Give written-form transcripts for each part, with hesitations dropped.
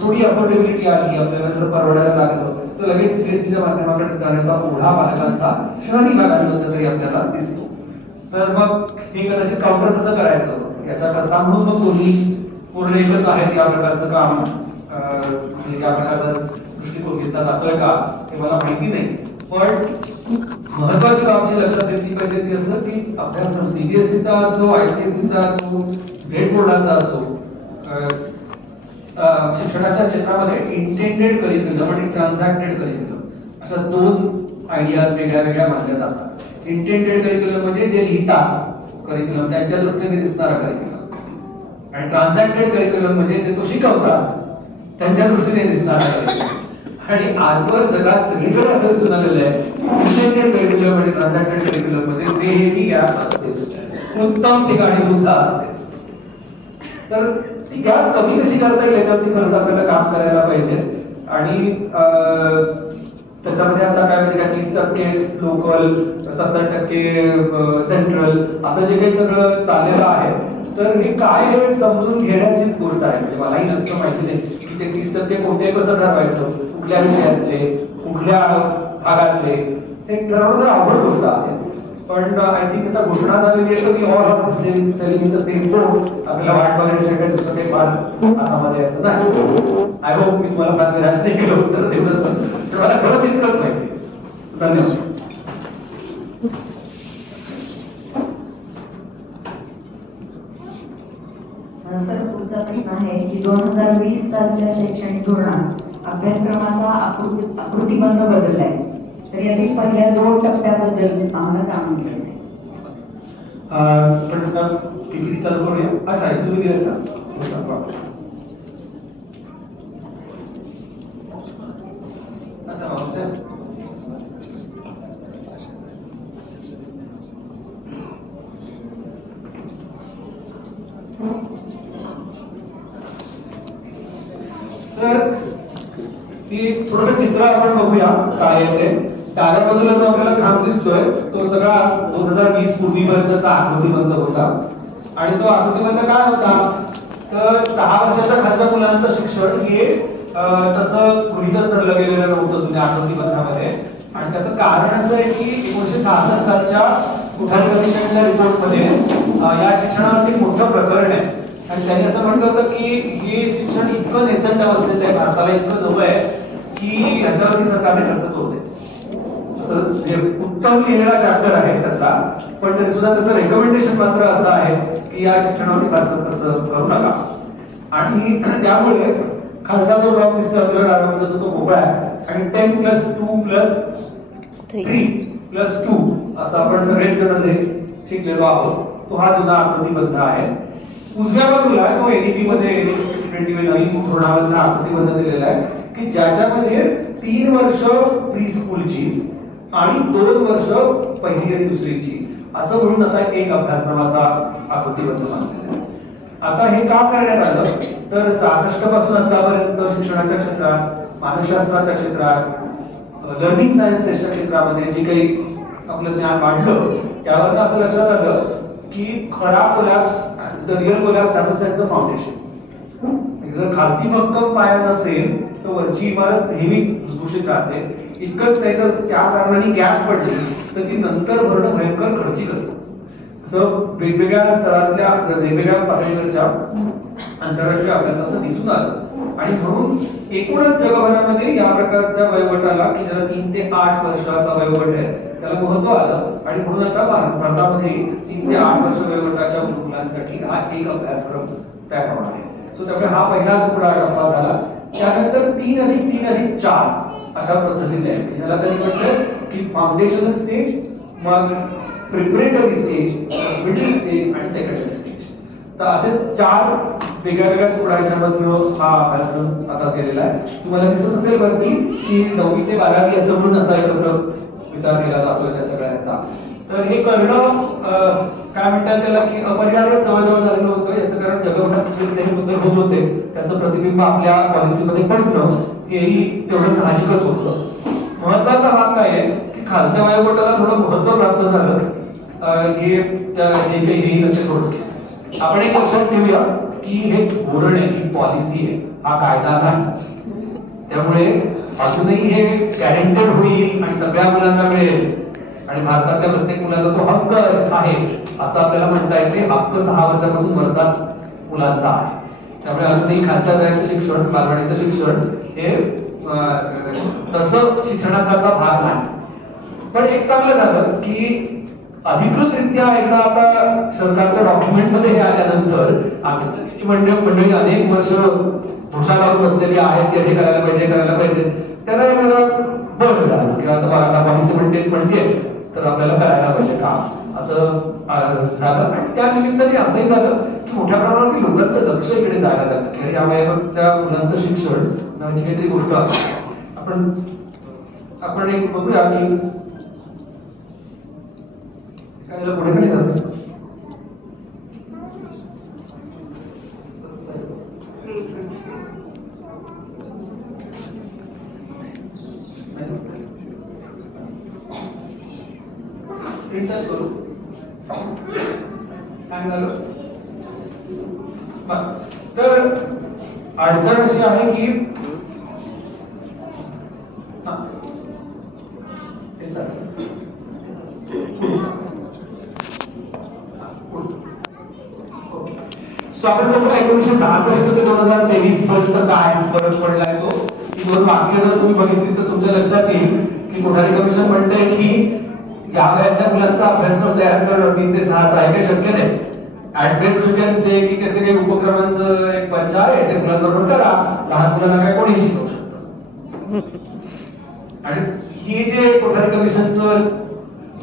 थोडी अफोर्डेबिलिटी आली, आपल्याला जर परवडायला लागलं तर लगेच सीबीएसईच्या माध्यमाकडे जाण्याचा ओढा पालकांचा शहरी भागांमध्ये तरी आपल्याला दिसतो. तर मग हे कदाचित काउंटर कसं करायचं याच्याकरता म्हणून मग दोन्ही पूर्ण एकच आहेत या प्रकारचं काम म्हणजे त्या प्रकारचा दृष्टिकोन घेतला जातोय का हे मला माहिती नाही. पण महत्वाची बाब जी लक्षात घेतली पाहिजे ती असं की अभ्यासक्रम सीबीएसईचा असो, आयसीएसईचा असो, स्टेट बोर्डाचा असो, शिक्षणाच्या क्षेत्रामध्ये इंटेंडेड करिक्युलम आणि ट्रान्झॅक्टेड करिक्युलम अशा दोन आयडियाज वेगळ्या वेगळ्या मानल्या जातात. इंटेंडेड करिक्युलम म्हणजे जे लिहितात करिक्युलम त्यांच्या दृष्टीने दिसणारा करिक्युलम, आणि ट्रान्झॅक्टेड करिक्युलम म्हणजे जे तो शिकवतात त्यांच्या दृष्टीने दिसणारा करिक्युलम. आणि आजवर जगात सगळीकडे असं दिसून आलेलं आहे इंटेंडेड करिक्युलम आणि ट्रान्झॅक्टेड करिक्युलम मध्ये नेहमी गॅप असते, उत्तम ठिकाणी सुद्धा असते. तर ती गॅप कमी कशी करता येईल याच्यावरती खरंच आपल्याला काम करायला पाहिजे. आणि त्याच्यामध्ये आता काय म्हणजे 30% लोकल, 70% सेंट्रल असं जे काही सगळं चाललेलं आहे, तर हे काय हे समजून घेण्याचीच गोष्ट आहे. म्हणजे मलाही नक्की माहिती नाही की ते 30% कोणते कसं ठरवायचं, कुठल्या विषयातले, कुठल्या भागातले, हे ठरवणं तर अवघड गोष्ट आहे. पण आय थिंक आता घोषणा झालेली आहे तर all are sailing in the same boat. आपल्याला वाट बघण्याशिवाय दुसरं काही फार हातामध्ये असं नाही. आय होप मी तुम्हाला फार निराश नाही केलं उत्तर तेवढंच, तर मला खरंच इतकंच माहिती. धन्यवाद. सर, पुढचा प्रश्न आहे की 2020 सालच्या शैक्षणिक धोरणात अभ्यासक्रमाचा आकृतीबंध बदललाय, तर यातील पहिल्या 2 टप्प्याबद्दल आम्हाला काय म्हणायचं? किती चालू करूया? अच्छा, तुम्ही दिलं का? अच्छा मावसाहेब, तर ती थोडंसं चित्र आपण बघूया काय आहे ते. डाव्या बाजूला जो आपल्याला खांब दिसतोय तो सगळा 2020 पूर्वीपर्यंतचा आकृतीबंध होता. आणि तो आकृतीबंध काय होता तर 6 वर्षाच्या खालच्या मुलांचं शिक्षण हे तसं गृहीतच धरलं गेलेलं नव्हतं जुन्या आकृतीबंधामध्ये. आणि त्याचं कारण असं आहे की 1966 सालच्या कुठारी कमिशनच्या रिपोर्टमध्ये या शिक्षणावरती मोठं प्रकरण आहे. आणि त्यांनी असं म्हटलं होतं की हे शिक्षण इतकं नेसंट अवस्थेचं आहे, भारताला इतकं नवं आहे की याच्यावरती सरकारने खर्च करू नये. उत्तम लिहिलेला चॅप्टर आहे त्यातला, पण तरी सुद्धा त्याचं रेकमेंडेशन मात्र असं आहे की या शिक्षणावरती फारसा खर्च करू नका. आणि त्यामुळे खालचा जो ड्रॉप दिसतो आपल्याला डाव्या तो मोकळा आहे. आणि 10+2+3+2 असं आपण सगळेच जण जे शिकलेलो आहोत तो हा जुना आकृतीबंध आहे. उजव्या बाजूला तो एनईपी मध्ये नवीन धोरणामधला आकृतीबंध दिलेला आहे की ज्याच्यामध्ये 3 वर्ष प्री स्कूलची आणि 2 वर्ष पहिली आणि दुसरीची असं म्हणून आता एक अभ्यासक्रमाचा आकृतीबंध मानलेला आहे. आता हे का करण्यात आलं तर 66 पासून आतापर्यंत शिक्षणाच्या क्षेत्रात, मानसशास्त्राच्या क्षेत्रात, लर्निंग सायन्सेसच्या क्षेत्रामध्ये जे काही आपलं ज्ञान वाढलं त्यावरनं असं लक्षात आलं की खरा collapse, the real collapse happens at the foundation. जर खालती भक्कम पाया नसेल तर वरची इमारत नेहमीच दूषित राहते. इतकंच नाही तर त्या कारणाने गॅप पडली तर ती नंतर भरणं भयंकर खर्चिक असतं. असं वेगवेगळ्या स्तरातल्या वेगवेगळ्या पातळीवरच्या आंतरराष्ट्रीय अभ्यासात दिसून आलं. आणि म्हणून एकूणच जगभरामध्ये या प्रकारच्या वयोगटाला की ज्याला 3 ते 8 वर्षाचा वयोगट आहे त्याला महत्व आलं. आणि म्हणून आता भारतामध्ये 3 ते 8 वर्ष वयोगटाच्या मुलांसाठी हा एक अभ्यासक्रम त्याप्रमाणे. सो त्यामुळे हा पहिला तुकडा टप्पा झाला. त्यानंतर 3+3+4 अशा पद्धतीने याला त्यांनी म्हटलं की फाउंडेशनल स्टेज, मग प्रिपरेटरी स्टेज, मिडल स्टेज आणि सेकंडरी स्टेज. तर असे 4 वेगळ्या वेगळ्या तुकड्यांच्या मधून हा अभ्यासक्रम आता केलेला आहे. तुम्हाला दिसत असेल वरती की 9वी ते 12वी असं म्हणून आता एकत्र विचार केला जातोय त्या सगळ्यांचा. तर हे करणं काय म्हणतात त्याला की अपरिहार्य जवळजवळ झालेलं होतं. याचं कारण जगभरात बदल होत होते, त्याचं प्रतिबिंब आपल्या पॉलिसीमध्ये पडणं हेही तेवढं साहजिकच होतं. महत्वाचा भाग काय आहे की खालच्या वयोगटाला थोडं महत्व प्राप्त झालं हे जे काही येईल असे थोडक्यात आपण एक लक्षात ठेवूया की हे धोरण आहे, ही पॉलिसी आहे, हा कायदा नाही. त्यामुळे अजूनही हे गॅरेंटेड होईल आणि सगळ्या मुलांना मिळेल आणि भारतातल्या प्रत्येक मुलाचा तो हक्क आहे असं आपल्याला म्हणता येते. हक्क 6 वर्षापासून वरचाच मुलांचा आहे. त्यामुळे अजूनही खालच्या वयाचं शिक्षण, बालवाडीचं शिक्षण हे तसं शिक्षणाचा भाग नाही. पण एक चांगलं झालं की अधिकृतरित्या एकदा आता सरकारच्या डॉक्युमेंट मध्ये हे आल्यानंतर अभ्यासाची मंडळी अनेक वर्ष घोषणा लावून बसलेली आहेत की हे करायला पाहिजे, त्याला बळ मिळालं किंवा आता पॉलिसी म्हणते तर आपल्याला करायला पाहिजे काम असं झालं. आणि त्या निमित्ताने असंही झालं की मोठ्या प्रमाणात लोकांचं लक्ष इकडे जायला लागलं की या वयाच्या मुलांचं शिक्षण नावाची काहीतरी गोष्ट असते. आपण एक बघूया की काय पुढे काय जातं. तर अडचण अशी आहे की आपण बघू 1966 ते 2023 पर्यंत काय फरक पडलाय तो. ही 2 वाक्य जर तुम्ही बघितली तर तुमच्या लक्षात येईल की कोठारी कमिशन म्हणते की या वयाच्या मुलांचा अभ्यासक्रम तयार करणं 3 ते 6 आहे काही शक्य नाही. At best you can say की त्याचे काही उपक्रमांचं एक पंच आहे ते मुलांबरोबर करा, लहान मुलांना काय कोणी शिकवू शकतं. आणि ही जे कोठारी कमिशनचं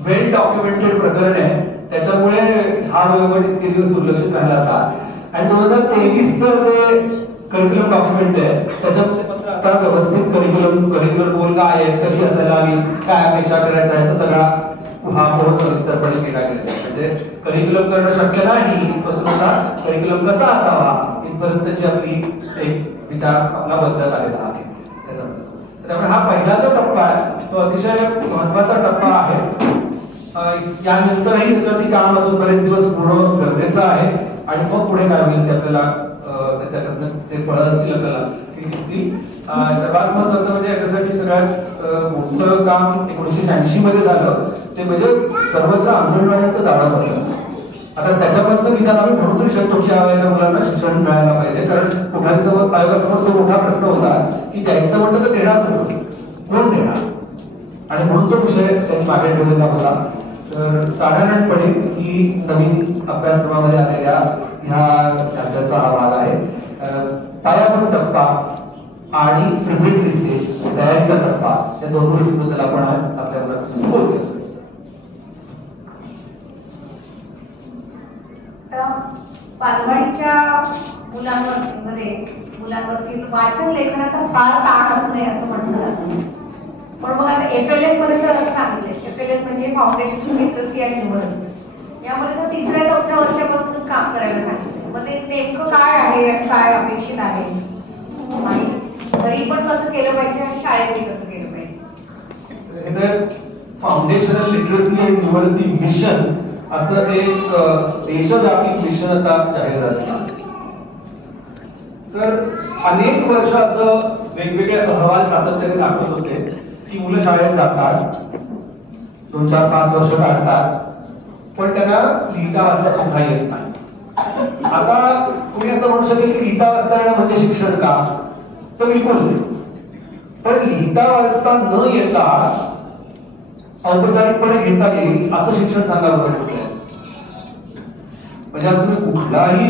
वेल डॉक्युमेंटेड प्रकरण आहे त्याच्यामुळे हा वयोगट इतके दिवस दुर्लक्षित राहिला होता. आणि 2023 तर ते करिक्युलम डॉक्युमेंट आहे त्याच्यामध्ये मात्र आता व्यवस्थित करिक्युलर गोल काय आहे, कशी असायला हवी, काय अपेक्षा करायचा याचा सगळा हा बहुत सविस्तरपणे केला गेला. म्हणजे करिक्युलम करणं शक्य नाही पासून आता करिक्युलम कसा असावा इथपर्यंतची आपली एक विचार आपला बदलत आलेला आहे त्याच्यामध्ये. त्यामुळे हा पहिला जो टप्पा आहे तो अतिशय महत्वाचा टप्पा आहे. यानंतरही त्याच्यावरती काम अजून बरेच दिवस होणं गरजेचं आहे आणि मग पुढे काय होईल ते आपल्याला त्याच्यातनं जे फळं असतील आपल्याला ते दिसतील. सर्वात महत्वाचं म्हणजे याच्यासाठी सगळ्यात मोठं काम 1986 मध्ये झालं ते म्हणजे सर्वत्र अंगणवाड्यांचं जाळं बसलं. आता त्याच्याबद्दल निदान आम्ही म्हणू तरी शकतो की या वयाच्या मुलांना शिक्षण मिळायला पाहिजे. कारण कोठारीसमोर आयोगासमोर तो मोठा प्रश्न होता की द्यायचं म्हटलं तर देणार कोण देणार, आणि म्हणून तो विषय त्यांनी मागे ठेवलेला होता. तर साधारणपणे ही नवीन अभ्यासक्रमामध्ये आलेल्या ह्या हा भाग आहे. पायाभूत टप्पा आणि प्रिपरेटरी स्टेज तयारीचा टप्पा या 2 गोष्टींबद्दल आपण आज आपल्याबरोबर बोलतो. बालवाडीच्या मुलांवरती वाचन लेखनाचा फार ताण असू नये असं म्हटलं जातं. पण मग आता FLN मध्ये तर असं सांगितलंय, FLN म्हणजे फाउंडेशन लिटरसी अँड न्यूमरसी, यामध्ये तर 3ऱ्या-4थ्या वर्षापासून काम करायला सांगितलं. मग ते नेमकं काय आहे आणि काय अपेक्षित आहे आणि घरी पण कसं केलं पाहिजे आणि शाळेतही कसं केलं पाहिजे. Foundational literacy and numeracy mission असं एक देशव्यापी मिशन आता जाहीर झालं. तर अनेक वर्ष असं वेगवेगळे अहवाल सातत्याने दाखवत होते की मुलं शाळेत जातात, 2, 4, 5 वर्ष काढतात, पण त्यांना लिहिता वाचता सुद्धा येत नाही. आता कोणी असं म्हणू शकेल की लिहिता वाचता येणं म्हणजे शिक्षण का? तर बिलकुल नाही. पण लिहिता वाचता न येता औपचारिकपणे घेता येईल असं शिक्षण सांगायला पाहिजे. म्हणजे आज तुम्ही कुठलाही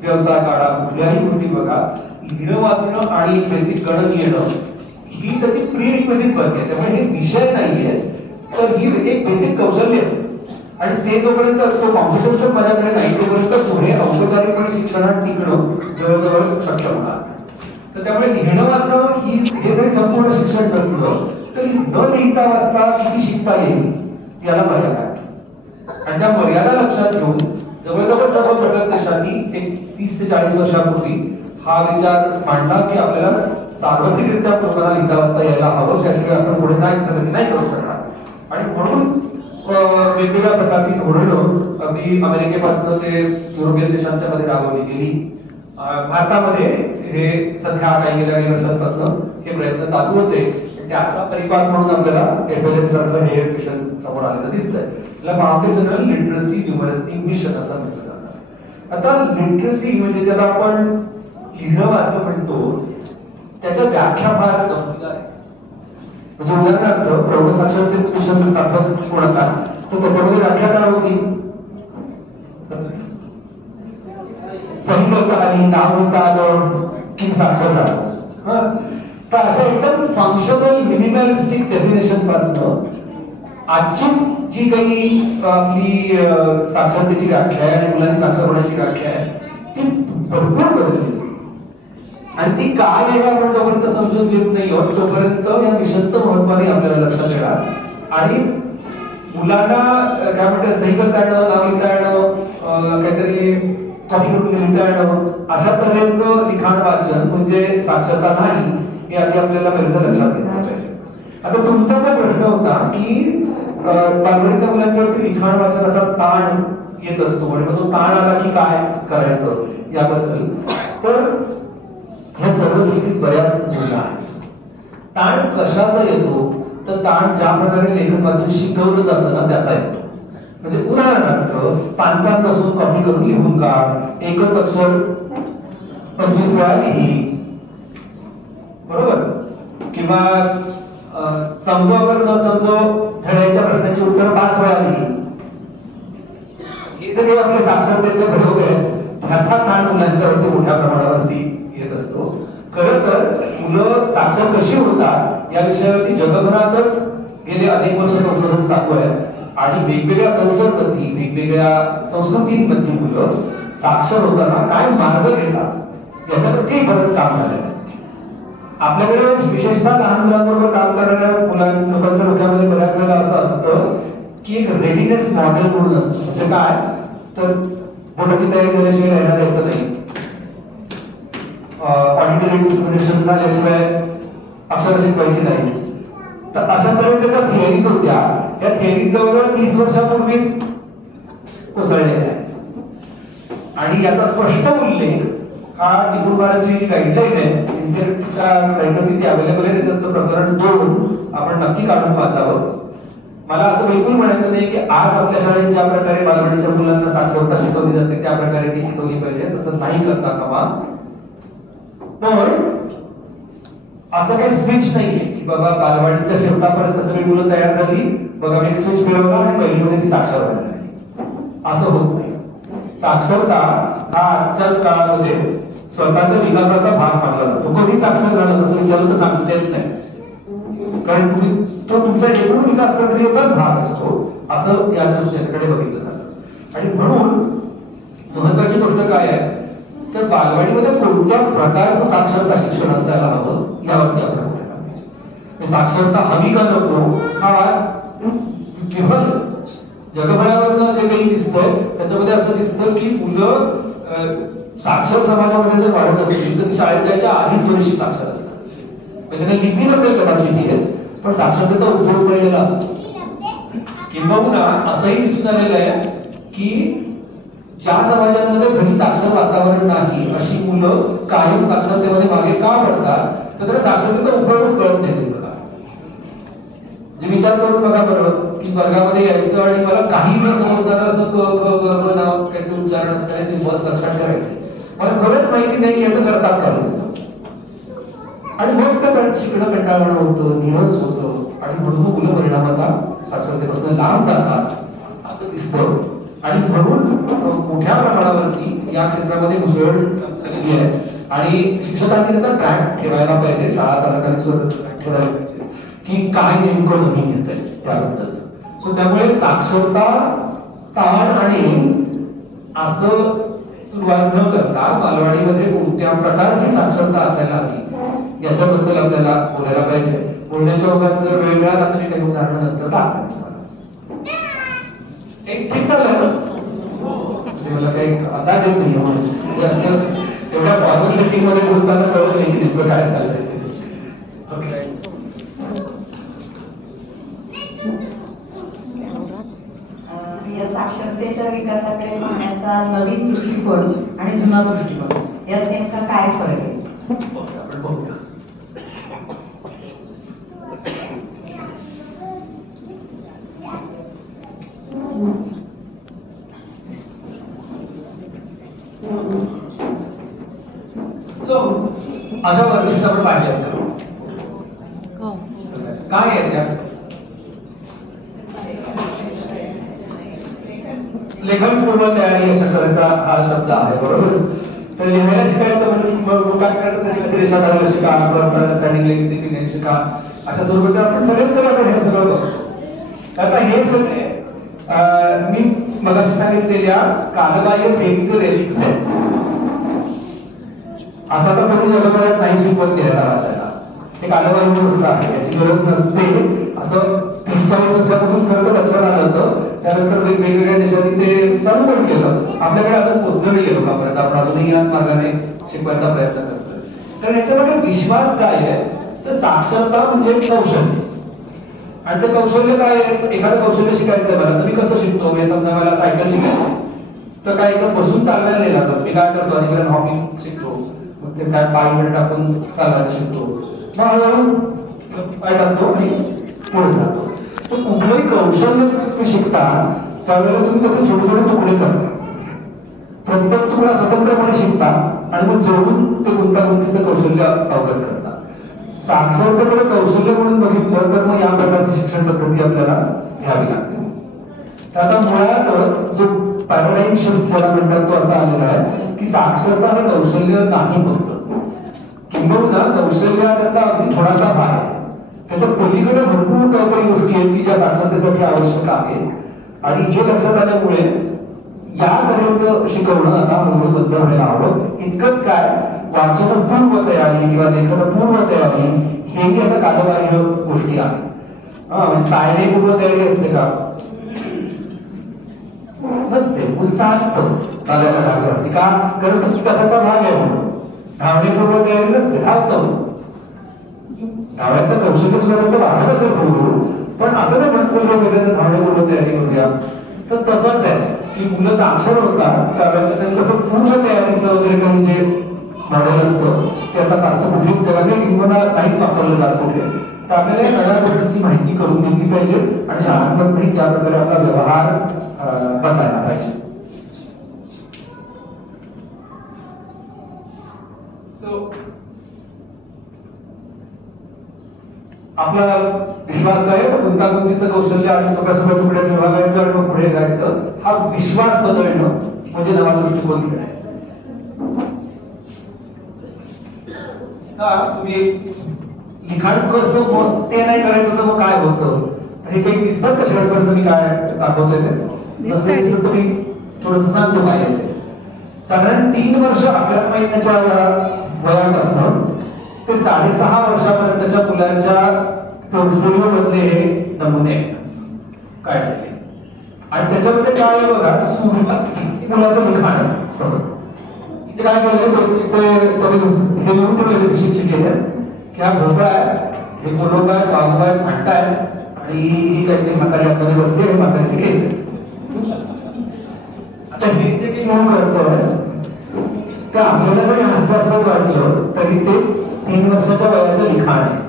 व्यवसाय काढा, कुठल्याही गोष्टी बघा, लिहिणं वाचणं आणि बेसिक गणन येणं ही त्याची प्री रिक्विजिट वर्क आहे. त्यामुळे हे विषय नाहीये, तर ही एक बेसिक कौशल्य आहे. आणि ते जोपर्यंत तो कॉम्पिटन्सच माझ्याकडे नाही तोपर्यंत पुढे औपचारिकपणे शिक्षणात टिकणं जवळजवळ शक्य होणार. तर त्यामुळे लिहिणं वाचणं हे जरी संपूर्ण शिक्षण नसलं तरी न लिहिता वाचता किती शिकता येईल याला मर्यादा आहे. आणि त्या मर्यादा लक्षात घेऊन जवळजवळ सर्व प्रगत देशांनी एक 30 ते 40 वर्षापूर्वी हा विचार मांडला की आपल्याला सार्वत्रिकरित्या लोकांना लिहिता वाचता यायला हवं, त्याशिवाय आपण पुढे प्रगती नाही करू शकणार. आणि म्हणून वेगवेगळ्या प्रकारची धोरणं अगदी अमेरिकेपासून ते युरोपियन देशांच्या मध्ये राबवली गेली. भारतामध्ये हे सध्या काही गेल्या वर्षांपासून हे प्रयत्न चालू होते. त्याचा परिपाक म्हणून आपल्याला FLN सारखं हे मिशन समोर आलेलं दिसतंय. त्याला फाउंडेशनल लिटरसी न्यूमरसी मिशन असं म्हटलं जातं. आता लिटरसी म्हणजे ज्याला आपण लिहिणं वाचणं म्हणतो त्याच्या व्याख्या फार गंभीर आहे. म्हणजे उदाहरणार्थ प्रौढ साक्षरतेचं मिशन दाखवत असेल कोणाला तर त्याच्यामध्ये व्याख्या काय होती? सही करता आली, नाव होता आलं की साक्षर झालं. तर अशा एकदम फंक्शनल मिनिमलिस्टिक डेफिनेशन पासून आजची जी काही आपली साक्षरतेची व्याख्या आहे आणि मुलांनी साक्षर होण्याची व्याख्या आहे ती भरपूर बदलली. आणि ती काय आहे आपण जोपर्यंत समजून घेत नाही आहोत तोपर्यंत या मिशनचं महत्त्वाने आपल्याला लक्षात येणार. आणि मुलांना काय म्हणतात सही करता येणं, नाव लिहिता येणं, काहीतरी कॉपी करून लिहिता येणं अशा तऱ्हेचं लिखाण वाचन म्हणजे साक्षरता नाही हे आधी आपल्याला पहिल्यांदा लक्षात घेतलं पाहिजे. आता तुमचा जो प्रश्न होता की बालवाडीच्या मुलांच्यावरती लिखाण वाचनाचा ताण येत असतो आणि मग तो ताण आला की काय करायचं याबद्दल. तर ह्या सर्व गोष्टी बऱ्याच जुन्या आहेत. ताण कशाचा येतो तर ताण ज्या प्रकारे लेखन वाचन शिकवलं जातं ना त्याचा येतो. म्हणजे उदाहरणार्थ पानपानपासून कॉपी करून लिहून काढ, एकच अक्षर 25 वेळा लिही, बरोबर, किंवा समजोवर न समजो धड्याच्या प्रश्नाची उत्तर 5 वेळा लिही. हे सगळे आपले साक्षरतेतले प्रयोग आहेत त्याचा ताण मुलांच्यावरती मोठ्या प्रमाणावरती येत असतो. खरं तर मुलं साक्षर कशी होतात या विषयावरती जगभरातच गेले अनेक वर्ष संशोधन चालू आहे आणि वेगवेगळ्या कल्चरमध्ये वेगवेगळ्या संस्कृतींमध्ये मुलं साक्षर होताना काय मार्ग घेतात याच्यावरती बरंच काम झालेलं आहे. आपल्याकडे विशेषतः लहान मुलांबरोबर काम करणाऱ्या लोकांच्या डोक्यामध्ये बऱ्याच वेळेला असं असतं की एक रेडीनेस मॉडेल म्हणून असतं. म्हणजे काय तर बोर्डाची तयारी झाल्याशिवाय लिहायला द्यायचं नाही, ऑडिटरी डिस्क्रिमिनेशन झाल्याशिवाय अक्षर शिकवायची नाही. तर अशा तऱ्हेच्या ज्या थिअरीज होत्या त्या थिअरी जवळजवळ 30 वर्षापूर्वीच कोसळलेल्या आहेत. आणि याचा स्पष्ट उल्लेख हा निपुणवाराची जी गाईडलाईन आहे इन्सेप्टच्या साईटवरती ती अवेलेबल आहे. त्याच्यातलं प्रकरण 2 आपण नक्की काढून वाचावं. मला असं बिलकुल म्हणायचं नाही की आज आपल्या शाळेत ज्या प्रकारे बालवाडीच्या मुलांना साक्षरता शिकवली जाते त्या प्रकारे ती शिकवली पाहिजे, तसं नाही करता कामा. पण असं काही स्विच नाहीये की बाबा बालवाडीच्या शेवटापर्यंत सगळी मुलं तयार झाली, बघा मी एक स्विच मिळवला आणि पहिलीमध्ये ती साक्षर व्हायला लागली. असं होत नाही. साक्षरता हा आजच्या काळामध्ये स्वतःच्या विकासाचा भाग मानला जातो. कधी साक्षर झालं तसं विचारलं तर सांगता येत नाही, कारण तो तुमच्या एकूण विकास प्रक्रियेचाच भाग असतो असं या त्याच्याकडे बघितलं जातं. आणि म्हणून महत्वाची गोष्ट काय आहे तर बालवाडीमध्ये कोणत्या प्रकारचं साक्षरता शिक्षण असायला हवं यावरती आपण बोलायला पाहिजे. साक्षरता हवी का नको हा केवळ जगभरावरनं जे काही दिसतंय त्याच्यामध्ये असं दिसतं की मुलं साक्षर समाजामध्ये जर वाढत असतील तर शाळेत जायच्या आधीच थोडीशी साक्षर असतात. म्हणजे त्यांना लिपी नसेल कदाचित पण साक्षरतेचा उपयोग पडलेला असतो. किंबहुना असंही दिसून आलेलं आहे की ज्या समाजांमध्ये घरी साक्षर वातावरण नाही अशी मुलं कायम साक्षरतेमध्ये मागे का पडतात तर त्याला साक्षरतेचा उपयोगच कळत नाही. बघा म्हणजे विचार करून बघा बरं की वर्गामध्ये यायचं आणि मला काही न समजणारं असं क ख ग घ नाव काहीतरी उच्चारण असणारे सिम्बॉल्स लक्षात करायचे, मला खरंच माहिती नाही की याचं करतात का. आणि मग तर शिकणं कंटाळवाणं होतं, निरस होतं आणि म्हणून मुलं परिणामाला साक्षरतेपासून लांब जातात असं दिसतं. आणि म्हणून मोठ्या प्रमाणावरती या क्षेत्रामध्ये घुसळण झालेली आहे आणि शिक्षकांनी त्याचा ट्रॅक ठेवायला पाहिजे, शाळा चालकांनी सुद्धा ट्रॅक ठेवायला पाहिजे की काय नेमकं नवीन येत आहे त्याबद्दल. सो त्यामुळे साक्षरता ताण आणि असं सुरुवात न करता बालवाडीमध्ये कोणत्या प्रकारची साक्षरता असायला हवी याच्याबद्दल आपल्याला बोलायला पाहिजे. बोलण्याच्या ओघात जर वेळ मिळाला तर मी काही उदाहरणं नंतर दाखवेन तुम्हाला. एक ठीक चाललं मला काही अंदाज येत नाही म्हणजे असं एवढ्या फॉर्मल सेटिंग मध्ये बोलताना कळत नाही की नेमकं काय चाललंय. या साक्षरतेच्या विकासाकडे पाहण्याचा नवीन दृष्टिकोन आणि जुना दृष्टिकोन यात काय फरक आहे? आपण बघूया. सो अशा वर्कशीट आपण पाहिल्या का? काय आहे त्या? लेखन पूर्व तयारी अशा करायचा हा शब्द आहे, बरोबर? तर लिहायला शिकायचं म्हणजे मग काय करायचं, त्याच्यामध्ये रेषा काढायला शिका, अंडरस्टँडिंग लेक्सिंग शिका, अशा स्वरूपाचे आपण सगळेच हे सगळं बघतो. आता हे सगळे मी मगाशी सांगितलेल्या कालबाह्य थेरीचे रेलिक्स आहेत. असा तर कोणी जगभरात नाही शिकवत लिहायला वाचायला. हे कालबाह्य गोष्ट आहे, याची गरज नसते असं 30-40 वर्षापूर्वीच खरं तर लक्षात आलं होतं. त्यानंतर वेगवेगळ्या देशांनी ते चालू पण केलं. आपल्याकडे अजून पोचलं नाही लोकांपर्यंत, आपण अजूनही याच मार्गाने शिकवायचा प्रयत्न करतोय. तर याच्यामध्ये विश्वास काय आहे, तर साक्षरता म्हणजे कौशल्य. आणि ते कौशल्य काय आहे? एखादं कौशल्य शिकायचं आहे मला, तर मी कसं शिकतो? मी समजा मला सायकल शिकायची, तर काय एकदम बसून चालवायला नाही लागत. मी काय करतो, आधी हॉकिंग शिकतो, मग ते काय पाय टाकून चालवायला शिकतो, मग हळूहळू पाय टाकतो आणि पुढे जातो. तर कुठलंही कौशल्य तुम्ही शिकता त्यावेळेला तुम्ही त्याचे छोटे छोटे तुकडे करता. प्रत्येक तुकडा स्वतंत्रपणे शिकता आणि मग जोडून ते गुंतागुंतीचं कौशल्य अवगत करता. साक्षरतेकडे कौशल्य म्हणून बघितलं तर मग या प्रकारची शिक्षण पद्धती आपल्याला घ्यावी लागते. तर आता मुळातच जो पॅराडाईम शिफ्ट ज्याला म्हणतात तो असा आलेला आहे की साक्षरता हे कौशल्य नाही फक्त, किंबहुना कौशल्य त्यातला अगदी थोडासा भाग आहे. त्याच्या पलीकडे भरपूर काहीतरी गोष्टी आहेत की ज्या साक्षरतेसाठी आवश्यक आहेत. आणि हे लक्षात आल्यामुळे या जरेचं शिकवणं आता हळूहळू बंद व्हायला हवं. इतकंच काय, वाचनपूर्व तयारी किंवा लेखनपूर्व तयारी हेही आता कालबाह्य गोष्टी आहेत. चालण्यापूर्व तयारी असते का? नसते. चालतो चालायला लागवरती का? कारण तो विकासाचा भाग आहे म्हणून. धावण्यापूर्व तयारी नसते, धावतो. धावण्याचं कौशल्य सुधारायचं वाटत असेल बोलू, पण असं नाही म्हणतो वेगळं धावण्यापूर्व तयारी करूया. तर तसंच आहे की मुलं साक्षर होतात त्यावेळेला त्यांचं पूर्ण तयारीचं वगैरे काही जे मॉडेल असतं ते आता फारसं कुठेच जगाने किंवा काहीच वापरलं जात कुठे. तर आपल्याला या सगळ्या गोष्टींची माहिती करून घेतली पाहिजे आणि शाळांमध्ये त्या प्रकारे आपला व्यवहार बदलायला पाहिजे. आपला विश्वास काय, गुंतागुंतीचं कौशल्य आणि सगळ्या तुकड्यात विभागायचं आणि मग पुढे जायचं, हा विश्वास बदलणं म्हणजे नवा दृष्टिकोन आहे. तुम्ही लिखाण कसं मग ते नाही करायचं तर मग काय होतं, हे काही दिसतात का शेवटपर्यंत मी काय दाखवतोय ते तुम्ही थोडस सांगतो काय आहे. साधारण 3 वर्ष 11 महिन्याच्या वयापासून ते 6.5 वर्षापर्यंतच्या मुलांच्या पोर्टफोलिओ मधले हे नमुने काढलेले आणि त्याच्यामध्ये काय बघा, सुरुवात मुलाचं लिखाण सगळं इथे काय केलं हे लिहून ठेवले शिक्षिकेने की हा भोपळा आहे, हे कोलोबा आहे, कागोबा आहे, फांटा आहे आणि ही काहीतरी म्हातारी आतमध्ये बसली, हे म्हातारीचे केस आहे. आता हे जे काही लिहून करतोय ते आपल्याला जरी हास्यास्पद वाटलं तरी ते 3 वर्षाच्या वयाचं लिखाण आहे.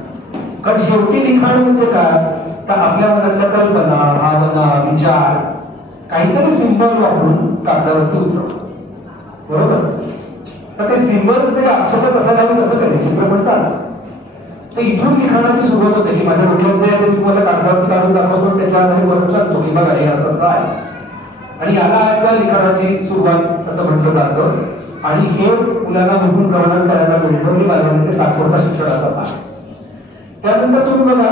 कारण शेवटी लिखाण म्हणजे काय, तर आपल्या मनातल्या कल्पना, भावना, विचार काहीतरी सिंबल वापरून कागदावरती उतरवतो, बरोबर. तर ते सिंबल्स ते अक्षरच असायला हवे तसं काही चित्रपट चालतं. तर इथून लिखाणाची सुरुवात होते की माझ्या डोक्यात जे आहे ते मी तुम्हाला कागदावरती काढून दाखवतो, त्याच्या आधारे वर सांगतो की बघा हे असं असं आहे. आणि याला आजकाल लिखाणाची सुरुवात असं म्हटलं जातं. आणि हे मुलांना विपुल प्रमाणात करायला मिळतं, ही माझ्या साक्षरता शिक्षणाचा भाग. त्यानंतर तुम्ही बघा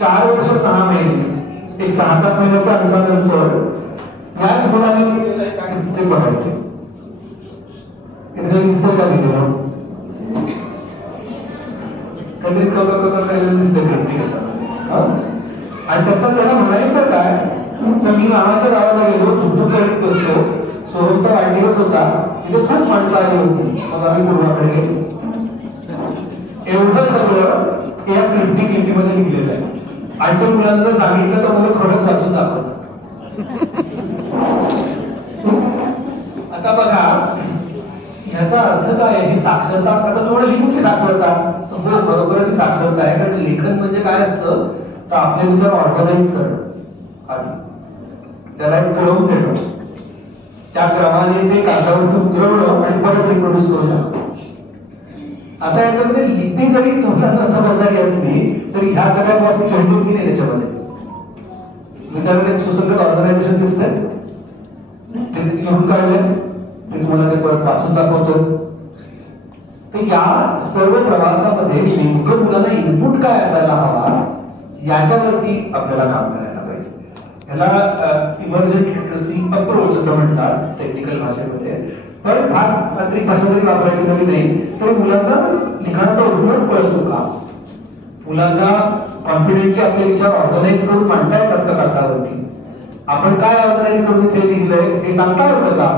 4 वर्ष 6 महिने एक 6-7 महिन्याच्या अंतरानंतर याच मुलांनी काय दिसते बघायचे, इथे दिसतंय का लिहिलेलं काहीतरी काहीतरी दिसतंय आणि त्याचा त्याला म्हणायचं काय, तर मी मामाच्या गावाला गेलो, झुकझुक करीत बसलो, सोहमचा वाढदिवस होता, तिथे खूप माणसं आली होती, मग आम्ही पूर्वाकडे गेलो. एवढं सगळं या क्रिप्टिक लिपीमध्ये लिहिलेलं आहे. आणि ते मुलांना जर सांगितलं तर मुलं खरंच वाचून दाखवतात. आता बघा ह्याचा अर्थ काय आहे? ही साक्षरता, आता तुम्हाला ही कुठली साक्षरता? तर हो, खरोखरच ही साक्षरता आहे. कारण लेखन म्हणजे काय असतं, तर आपले विचार ऑर्गनाईज करणं आधी, त्याला एक क्रम देणं, त्या क्रमाने ते कागदावरती उतरवणं आणि परत रिप्रोड्यूस करू शकतो. आता याच्यामध्ये लिपी जरी तुम्हाला समजदारी असली तरी ह्या सगळ्या बाबतीत घडून की नाही त्याच्यामध्ये विचारात सुसंगत ऑर्गनायझेशन दिसतंय, ते लिहून काढले, ते तुम्हाला ते परत वाचून दाखवतो. तर या सर्व प्रवासामध्ये नेमकं मुलांना इनपुट काय असायला हवा याच्यावरती आपल्याला काम करायला पाहिजे. याला इमर्जंट लिटरसी अप्रोच असं म्हणतात टेक्निकल भाषेमध्ये. पण फार तांत्रिक भाषा जरी वापरायची नवी नाही तरी मुलांना लिखाणाचा उपयोग कळतो का, मुलांना कॉन्फिडेंटली आपले विचार ऑर्गनाईज करून मांडता येतात का कागदावरती, आपण काय ऑर्गनाईज करून इथे लिहिलंय हे सांगता येतं का,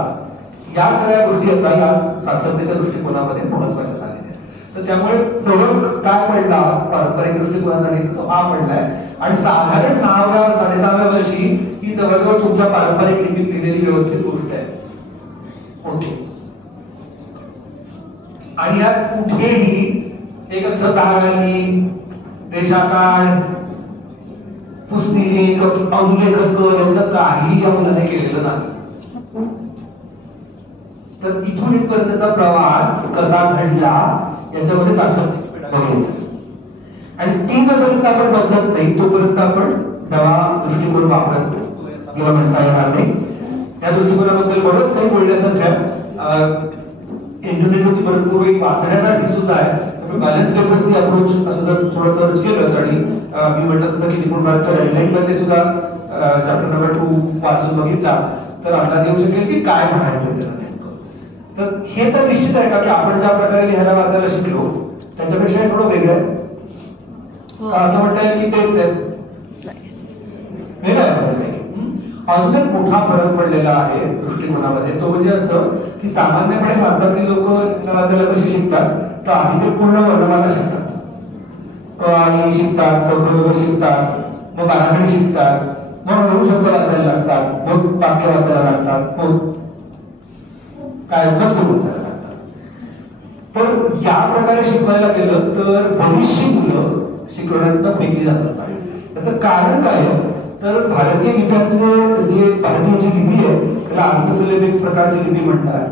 या सगळ्या गोष्टी आता या साक्षरतेच्या दृष्टिकोनामध्ये महत्वाच्या झालेल्या आहेत. तर त्यामुळे फरक काय पडला पारंपरिक दृष्टिकोनासाठी तो हा पडलाय. आणि साधारण 6व्या-6.5व्या वर्षी ही जवळजवळ तुमच्या पारंपरिक लिपीत लिहिलेली व्यवस्थित गोष्ट आहे. ओके. आणि यात कुठेही एक अक्षर दहाव्यानी, रेषाकाढ, पुस्तिलेख, अनुलेखन कर यांचं काही या मुलाने केलेलं नाही. तर इथून इथपर्यंतचा प्रवास कसा घडला याच्यामध्ये साक्षरतेची पेडागॉजी आहे. आणि ती जोपर्यंत आपण बदलत नाही तोपर्यंत आपण नवा दृष्टिकोन वापरत किंवा म्हणता येणार नाही. त्या दृष्टिकोनाबद्दल बरंच काही बोलण्यासारख्या इंटरनेटवरती भरपूर वाचण्यासाठी सुद्धा आहे. बॅलन्स लिटरसी अप्रोच असं जर थोडं सर्च केलं आणि मी म्हटलं तसं की निपुण भारतच्या गाईडलाईन मध्ये सुद्धा चॅप्टर नंबर 2 वाचून बघितला तर अंदाज येऊ शकेल की काय म्हणायचं त्याला नेमकं. तर हे तर निश्चित आहे का की आपण ज्या प्रकारे लिहायला वाचायला शिकलो त्याच्यापेक्षा हे थोडं वेगळं आहे का, असं म्हणता येईल की तेच आहे, वेगळं आहे. अजून एक मोठा फरक पडलेला आहे दृष्टिकोनामध्ये, तो म्हणजे असं की सामान्यपणे भारतातली लोक वाचायला कशी शिकतात तर आधी ते पूर्ण वर्णमाला शिकतात, क आणि शिकतात, क ख शिकतात, मग बाराखडी शिकतात, मग हळू शब्द वाचायला लागतात, मग वाक्य वाचायला लागतात, मग काय मजकूर वाचायला लागतात. पण या प्रकारे शिकवायला गेलं तर बरीचशी मुलं शिकवण्यात फेकली जातात. त्याचं कारण काय आहे तर भारतीय लिप्यांचे जे भारतीय जी लिपी आहे त्याला अल्पसिलेबिक प्रकारची लिपी म्हणतात.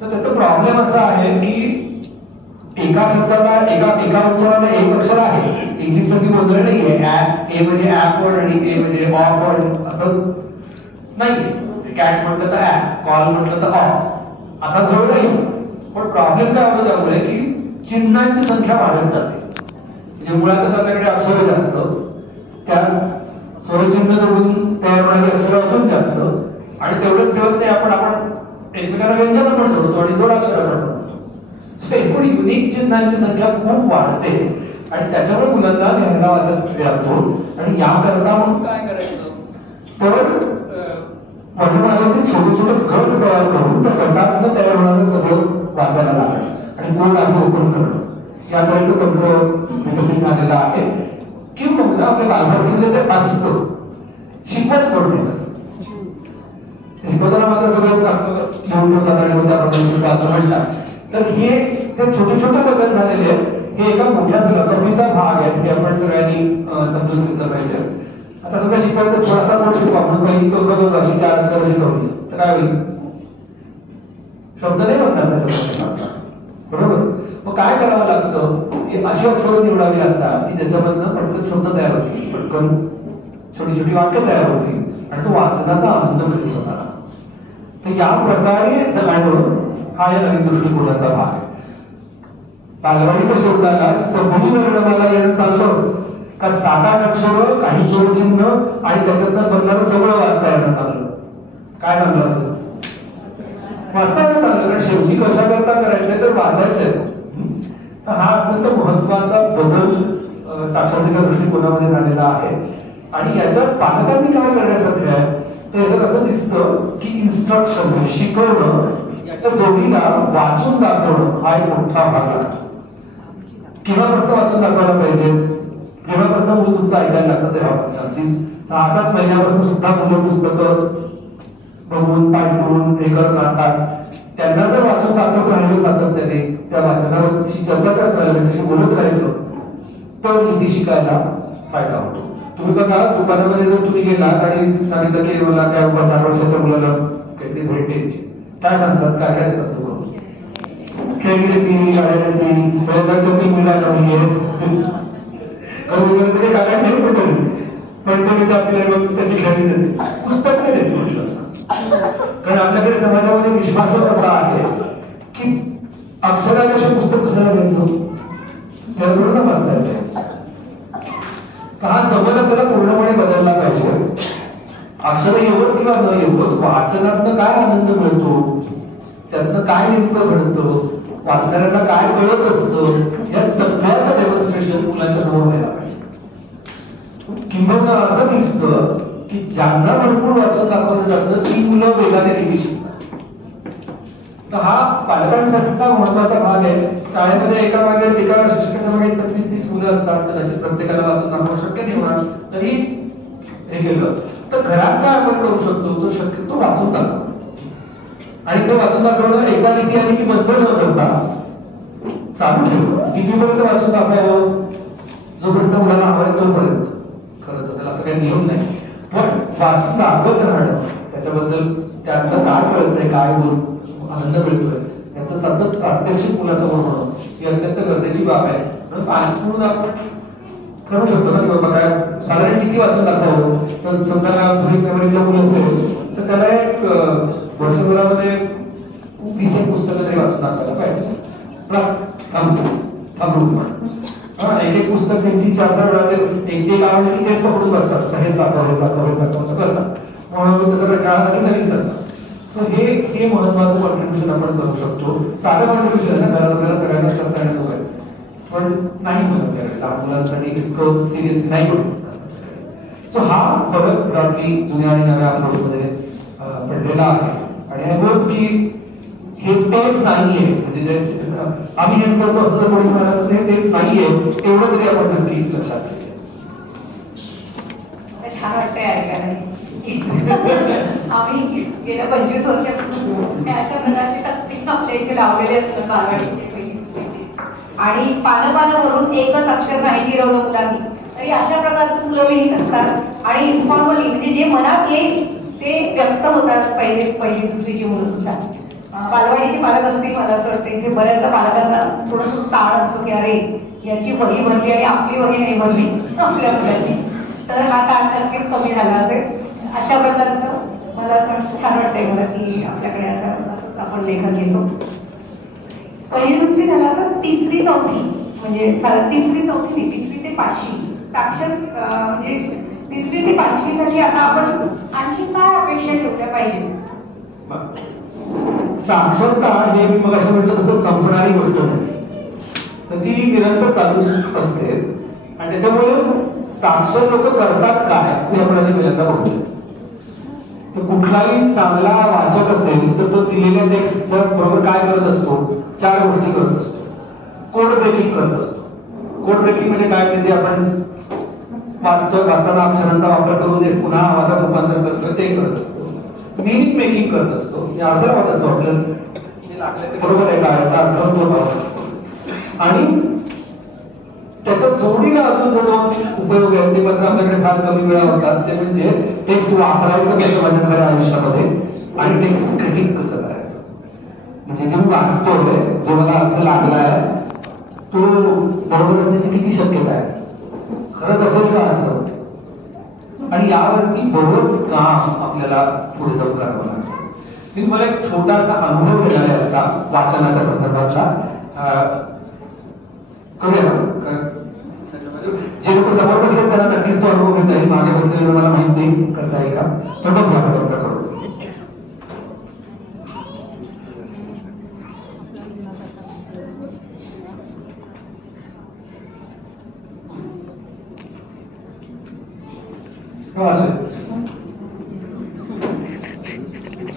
तर त्याचा प्रॉब्लेम असा आहे की एका शब्दाला एका उच्चाराला एक अक्षर आहे, इंग्लिश सारखी गोंधळ नाहीये. ए म्हणजे ऍपवर्ड आणि ए म्हणजे ऑफवर्ड असं नाही. कॅट म्हटलं तर ऍप, कॉल म्हटलं तर ऑफ असा गोळ नाही. पण प्रॉब्लेम काय होतो त्यामुळे की चिन्हांची संख्या वाढत जाते. म्हणजे मुळातच आपल्याकडे अक्षर जास्त, त्या स्वरचिन्ह जोडून तयार होणारी अक्षरं अजून जास्त, आणि तेवढंच ठेवत नाही आपण एकमेकांना व्यंजन पण जोडतो आणि जोडाक्षर पण बनवतो. एकूण युनिक चिन्हांची संख्या खूप वाढते आणि त्याच्यामुळे मुलांना लिहायला वाचायला लागतो. आणि याकरता म्हणून काय करायचं तर वर्णमालेचे छोटे छोटे गट तयार करून त्या गटातनं तयार होणारं सगळं वाचायला लागतं आणि बोर्ड आधी ओपन करणं या तऱ्हेचं तंत्र विकसित झालेलं आहे. किंवा आपल्या बालभारतीमध्ये ते असतं, शिकवत पडते तसं शिकवताना मात्र सगळं लिहून ठेवतात आणि मग त्याप्रमाणे सुद्धा असं म्हणतात. तर हे जे छोटे छोटे बदल झालेले आहेत हे एका मोठ्या फिलॉसॉफीचा भाग आहे हे आपण सगळ्यांनी समजून घेतलं पाहिजे. आता सगळं शिकवायचं थोडासा कोण शिकवा म्हणून काही तो अशी 4 अक्षर शिकवली तर काय होईल, शब्द नाही म्हणतात त्याच्यामध्ये, बरोबर. मग काय करावं लागतं की अशी अक्षरं निवडावी लागतात की ज्याच्यामधनं पटकन शब्द तयार होतील, पटकन छोटी छोटी वाक्य तयार होतील आणि तो वाचनाचा आनंद मिळतो स्वतःला. तर या प्रकारे जगाणं हा या नवीन दृष्टिकोनाचा भाग आहे. बालवाडीच्या शब्दाला सगळी वर्णमाला येणं चाललं का 7-8 अक्षरं, काही स्वरचिन्ह आणि त्याच्यातनं बनणारं सगळं वाचता येणं चाललं, काय चाललं असेल वाचता येणं चाललं. कारण शेवटी कशा करता करायचंय तर वाचायचंय. हा अत्यंत महत्वाचा बदल साक्षरतेच्या दृष्टिकोनामध्ये झालेला आहे. आणि याच्यात पालकांनी काय करण्यासारखं आहे तर याच्यात असं दिसतं की इन्स्ट्रक्शन शिकवणं याच्या जोडीला वाचून दाखवणं हा एक मोठा भाग लागतो. केव्हापासून वाचून दाखवायला पाहिजे, केव्हापासून मुलं तुमचं ऐकायला लागतं तेव्हापासून. अगदी 6-7 महिन्यापासून सुद्धा मुलं पुस्तकं बघून पाठवून हे करत राहतात. त्यांना जर वाचून दाखवत राहिलो सातत्याने, त्या वाचनावरची चर्चा करत राहिलो, त्याच्याशी बोलत राहिलो, तर लिपी शिकायला फायदा होतो. तुम्ही बघा, दुकानामध्ये जर तुम्ही गेलात आणि सांगितलं की मला काय 4 वर्षाच्या मुलाला काहीतरी भेट द्यायची, काय सांगतात, काय काय देतात लोक? खेळणी देतील, गाड्या देतील, प्रयत्नाची मुला लावली आहे काय नाही पटेल, पण कोणी आपल्याला मग त्याची खेळणी देते, पुस्तक नाही देते. कारण आपल्याकडे समाजामध्ये विश्वासच असा आहे की अक्षरापेक्षा पुस्तक कशाला द्यायचं, त्याला थोडं वाचता येते. हा समज आपल्याला पूर्णपणे बदलला पाहिजे. अक्षर येवत किंवा न येवत, वाचनातनं काय आनंद मिळतो, त्यातनं काय नेमकं घडतं, वाचणाऱ्यांना काय कळत असतं, या सगळ्याचं डेमॉन्स्ट्रेशन मुलांच्या समोर व्हायला पाहिजे. किंबहुना असं दिसतं की ज्यांना भरपूर वाचून दाखवलं जातं ती मुलं वेगाने लिपी शिकतात. तर हा पालकांसाठीचा महत्वाचा भाग आहे. शाळेमध्ये एका शिक्षकाच्या मागे 25-30 मुलं असतात, कदाचित प्रत्येकाला वाचून दाखवणं शक्य नाही होणार, तरी हे केलं असतं. तर घरात काय आपण करू शकतो, तो शक्यतो वाचून दाखवणं. आणि ते वाचून दाखवणं एकदा लिपी आली की बंद न करता चालू ठेवलं. कितीपर्यंत वाचून दाखवावं, जोपर्यंत मुलाला हवंय तोपर्यंत. खरं तर त्याला असं काही नियम नाही, पण वाचून दाखवत राहणं, त्याच्याबद्दल त्यातलं काय कळतंय, काय आनंद मिळतोय, याचं सतत प्रात्यक्षिक मुलासमोर होणं ही अत्यंत गरजेची बाब आहे. म्हणून पालक म्हणून आपण करू शकतो ना, की बाबा काय साधारण किती वाचून दाखवावं. तर समजा मेमरीतलं मुलं असेल तर त्याला एक वर्षभरामध्ये 30 पुस्तकं तरी वाचून दाखवायला पाहिजे. एक पुस्तक 3-4 वेळा ते एक आवडलं की तेच पकडून बसतात, हेच दाखवलं करतात, म्हणून त्याचा काळा की नवीन करतात. सो हे महत्वाचं कॉन्ट्रीब्युशन आपण करू शकतो. साधं कॉन्ट्रीब्युशन आहे, घराला सगळ्यांनाच करता येणं आहे, पण नाही म्हणत करायचं लहान मुलांसाठी इतकं सिरियसली नाही म्हणत. सो हा फरक ब्रॉडली जुन्या आणि नव्या अप्रोचमध्ये पडलेला आहे. आणि आय होप की हे तेच नाहीये, म्हणजे जे आम्ही हेच करतो असं जर कोणी म्हणाला तर तेच नाहीये, एवढं तरी आपण नक्की लक्षात घेऊया. छान वाटतंय ऐकायला. आम्ही गेल्या 25 वर्षापासून अशा प्रकारची तक्ती आपल्या इथे लावलेले असतात बालवाडीचे आणि पानं एकच अक्षर नाही गिरवलं मुलांनी तरी अशा प्रकारचं मुलं लिहित असतात. आणि इन्फॉर्मली म्हणजे जे मनात येईल ते व्यक्त होतात. पहिली दुसरीची मुलं सुद्धा बालवाडीचे पालक असतील, मला असं वाटतं इथे बऱ्याचदा पालकांना थोडंसं ताण असतो की अरे याची वही भरली आणि आपली वही नाही भरली आपल्या मुलाची, तर हा ताण नक्कीच कमी झाला असेल. अशा प्रकारचं मला असं छान वाटतंय मला की आपल्याकडे असं आपण लेखन घेतो. पहिली दुसरी झाला तर तिसरी चौथी म्हणजे तिसरी चौथी 3री ते 5वी साक्षर म्हणजे 3री ते 5वीसाठी आता आपण आणखी काय अपेक्षा ठेवल्या पाहिजे? साक्षरता हे मी मग असं म्हटलं तसं संपणारी गोष्ट नाही, तर ती निरंतर चालू असते. आणि त्याच्यामुळे साक्षर लोक करतात काय हे आपण आधी पहिल्यांदा बघूया. तर कुठलाही चांगला वाचक असेल तर तो दिलेल्या टेक्स्टच्या बरोबर काय करत असतो, 4 गोष्टी करत असतो. कोड ब्रेकिंग करत असतो. कोड ब्रेकिंग म्हणजे काय, म्हणजे आपण वाचताना अक्षरांचा वापर करून ते पुन्हा आवाजात रूपांतर करतोय ते करत असतो. मिनिंग मेकिंग करत असतो, हे अर्धवट असतो, आपल्याला जे लागले ते बरोबर आहे का याचा अर्थ होतो असतो. आणि त्याच्या जोडीला अजून जो उपयोग आहे ते मात्र आपल्याकडे फार कमी वेळा होतात, ते म्हणजे टेक्स्ट वापरायचं कसं माझ्या खऱ्या आयुष्यामध्ये आणि टेक्स्ट क्रिटिक कसं करायचं. म्हणजे जे मी वाचतोय, जो मला अर्थ लागलाय तो बरोबर असण्याची किती शक्यता आहे, खरंच असेल का असं, आणि यावरती बरोबरच काम आपल्याला पुढे जाऊन करावं लागतं. मी तुम्हाला एक छोटासा अनुभव देणार आहे आता वाचनाच्या संदर्भातला. करूया जे लोक समोर बसले त्यांना नक्कीच तो अनुभव घेता येईल, मागे बसलेले मला माहित नाही करता येईल का, तर बघूया करू.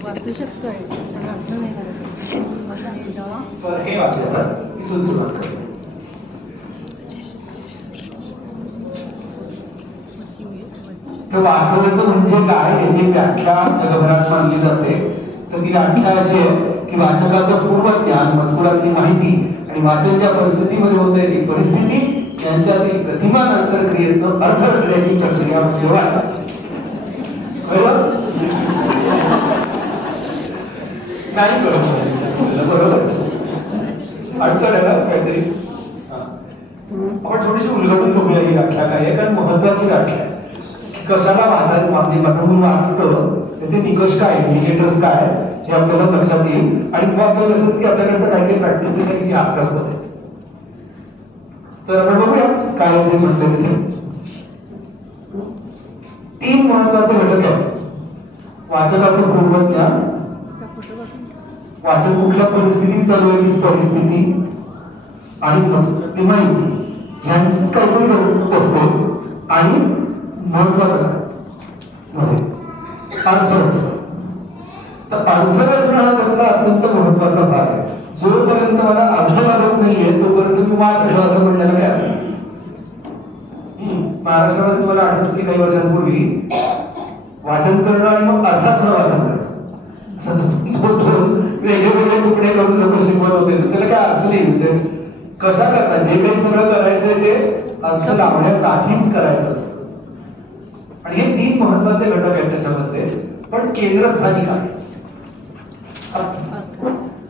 वाचू शकतोय पण अर्थ नाही हे वाचायचं इथून सुरुवात करूया. तर वाचनाचं म्हणजे काय याची व्याख्या जगभरात मानली जाते. तर ती व्याख्या अशी आहे की वाचकाचं पूर्वज्ञान, मजकुरातली माहिती आणि वाचन ज्या परिस्थितीमध्ये होते ती परिस्थिती यांच्यातील गतिमान अंतरक्रियेतनं अर्थ रचण्याची प्रक्रिया म्हणजे वाचन. कळलं? नाही कळलं बरोबर. अडचण आहे ना काहीतरी. आपण थोडीशी उलगडून बघूया ही व्याख्या काय आहे, कारण महत्वाची व्याख्या आहे. कशाला वाचायला माझं मूल वाचतं, त्याचे निकष काय, इंडिकेटर्स काय हे आपल्याला लक्षात येईल. आणि मग आपल्याला लक्षात की आपल्याकडचं काही काही प्रॅक्टिसेस आहेत की हास्यास्पद आहेत. तर आपण बघूया काय ते म्हटलं तिथे. 3 महत्वाचे घटक आहेत. वाचकाचं पूर्वज्ञान, वाचन कुठल्या परिस्थितीत चालू आहे ती परिस्थिती, आणि मजकुरातली माहिती यांची काहीतरी गरज असते. आणि महत्वाचं मध्ये अर्थरचना. तर अर्थरचना हा त्यातला अत्यंत महत्वाचा भाग आहे. जोपर्यंत मला अर्थ लागत नाहीये तोपर्यंत मी वाचलं असं म्हणण्याला काय अर्थ. महाराष्ट्रामध्ये तुम्हाला आठवत असेल काही वर्षांपूर्वी वाचन करणं आणि मग अर्थासह वाचन करणं असं दोन वेगळे तुकडे करून लोक शिकवत होते. त्याला काय अर्थ नाही. म्हणजे कशा करता जे काही सगळं करायचंय ते अर्थ लावण्यासाठीच करायचं असतं. आणि हे 3 महत्वाचे घटक आहेत त्याच्यामध्ये. पण केंद्रस्थानी काय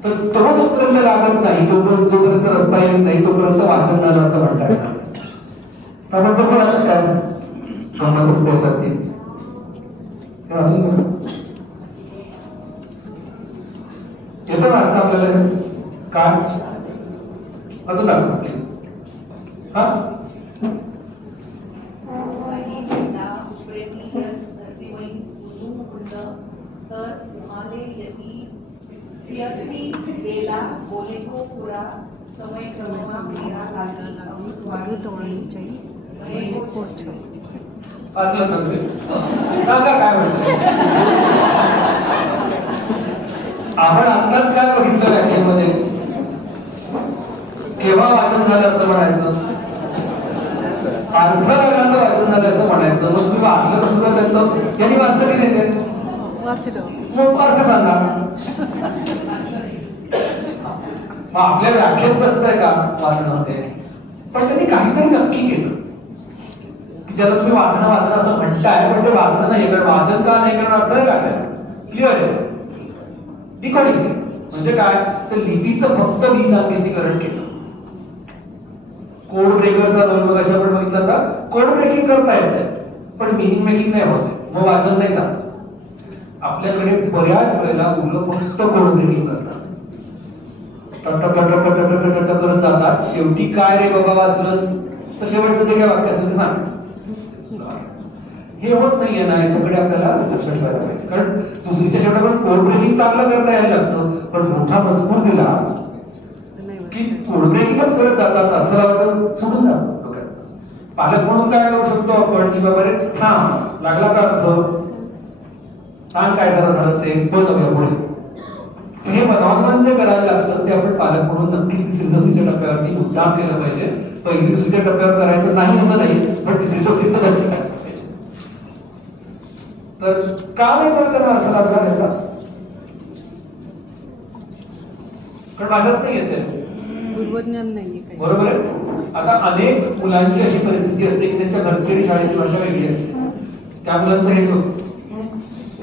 तर तो जोपर्यंत लागत नाही जोपर्यंत रस्ता येत नाही तोपर्यंत वाचन झालं असं म्हणता येणार. आपण बघूया असं काय गंमत असते याच्यातील. येतं वाचता आपल्याला काय अजून दाखवा प्लीज. हा बोले को पूरा समय क्रममा मेरा लागी सांगा काय म्हणतो. आपण आत्ताच काय बघितलं व्याख्येमध्ये, केव्हा वाचन झालं असं म्हणायचं, अर्थ लागल्यानं वाचन झालं असं म्हणायचं. मग तुम्ही वाचलं सुद्धा त्याचं त्यांनी वाचलं की नाही ते मग अर्थ सांगा. मग आपल्या व्याख्येत बसतंय का वाचणं ते. पण त्यांनी काहीतरी नक्की केलं की ज्याला तुम्ही वाचणं असं म्हणताय पण ते वाचणं नाही. कारण वाचन का नाही कारण अर्थ काय क्लिअर आहे. डिकोडिंग म्हणजे काय तर लिपीचं फक्त विसंकेतीकरण केलं. कोड ब्रेकरचा रोल मग अशा आपण बघितलं का कोड ब्रेकिंग करता येते पण मिनिंग मेकिंग नाही होते. मग वाचन नाही चालत. आपल्याकडे बऱ्याच वेळेला मुलं फक्त कोड ब्रेकिंग करतात. करत जातात. शेवटी काय रे बाबा वाचलंस तर शेवटचं जे काय वाक्य असेल ते सांग. हे होत नाहीये ना. याच्याकडे आपल्याला लक्ष ठेवायला पाहिजे. कारण दुसरीच्या शेवटी आपण कोड ब्रेकिंग चांगलं करता यायला लागतं पण मोठा मजकूर दिला की कोड ब्रेकिंगच करत जातात. अर्थ लावायचं सोडून जातात. पालक म्हणून काय करू शकतो आपण की बाबा रे थांब लागला का अर्थ सांग काय झालं ते बनवूया पुढे. हे मनोरंजन जे करायला लागतं ते आपण पालक म्हणून नक्कीच 3ऱ्या-4थीच्या टप्प्यावरती मुद्दाम केलं पाहिजे. 1ली-2रीच्या टप्प्यावर करायचं नाही असं नाही पण 3ऱ्या-4थीचं नक्की करायला पाहिजे. तर का नाही करत त्यांना अर्थ लागला त्याचा कारण भाषाच नाही येते पूर्वज्ञान नाहीये बरोबर आहे. आता अनेक मुलांची अशी परिस्थिती असते की त्यांच्या घरची आणि शाळेची भाषा वेगळी असते. त्या मुलांचं हेच होतं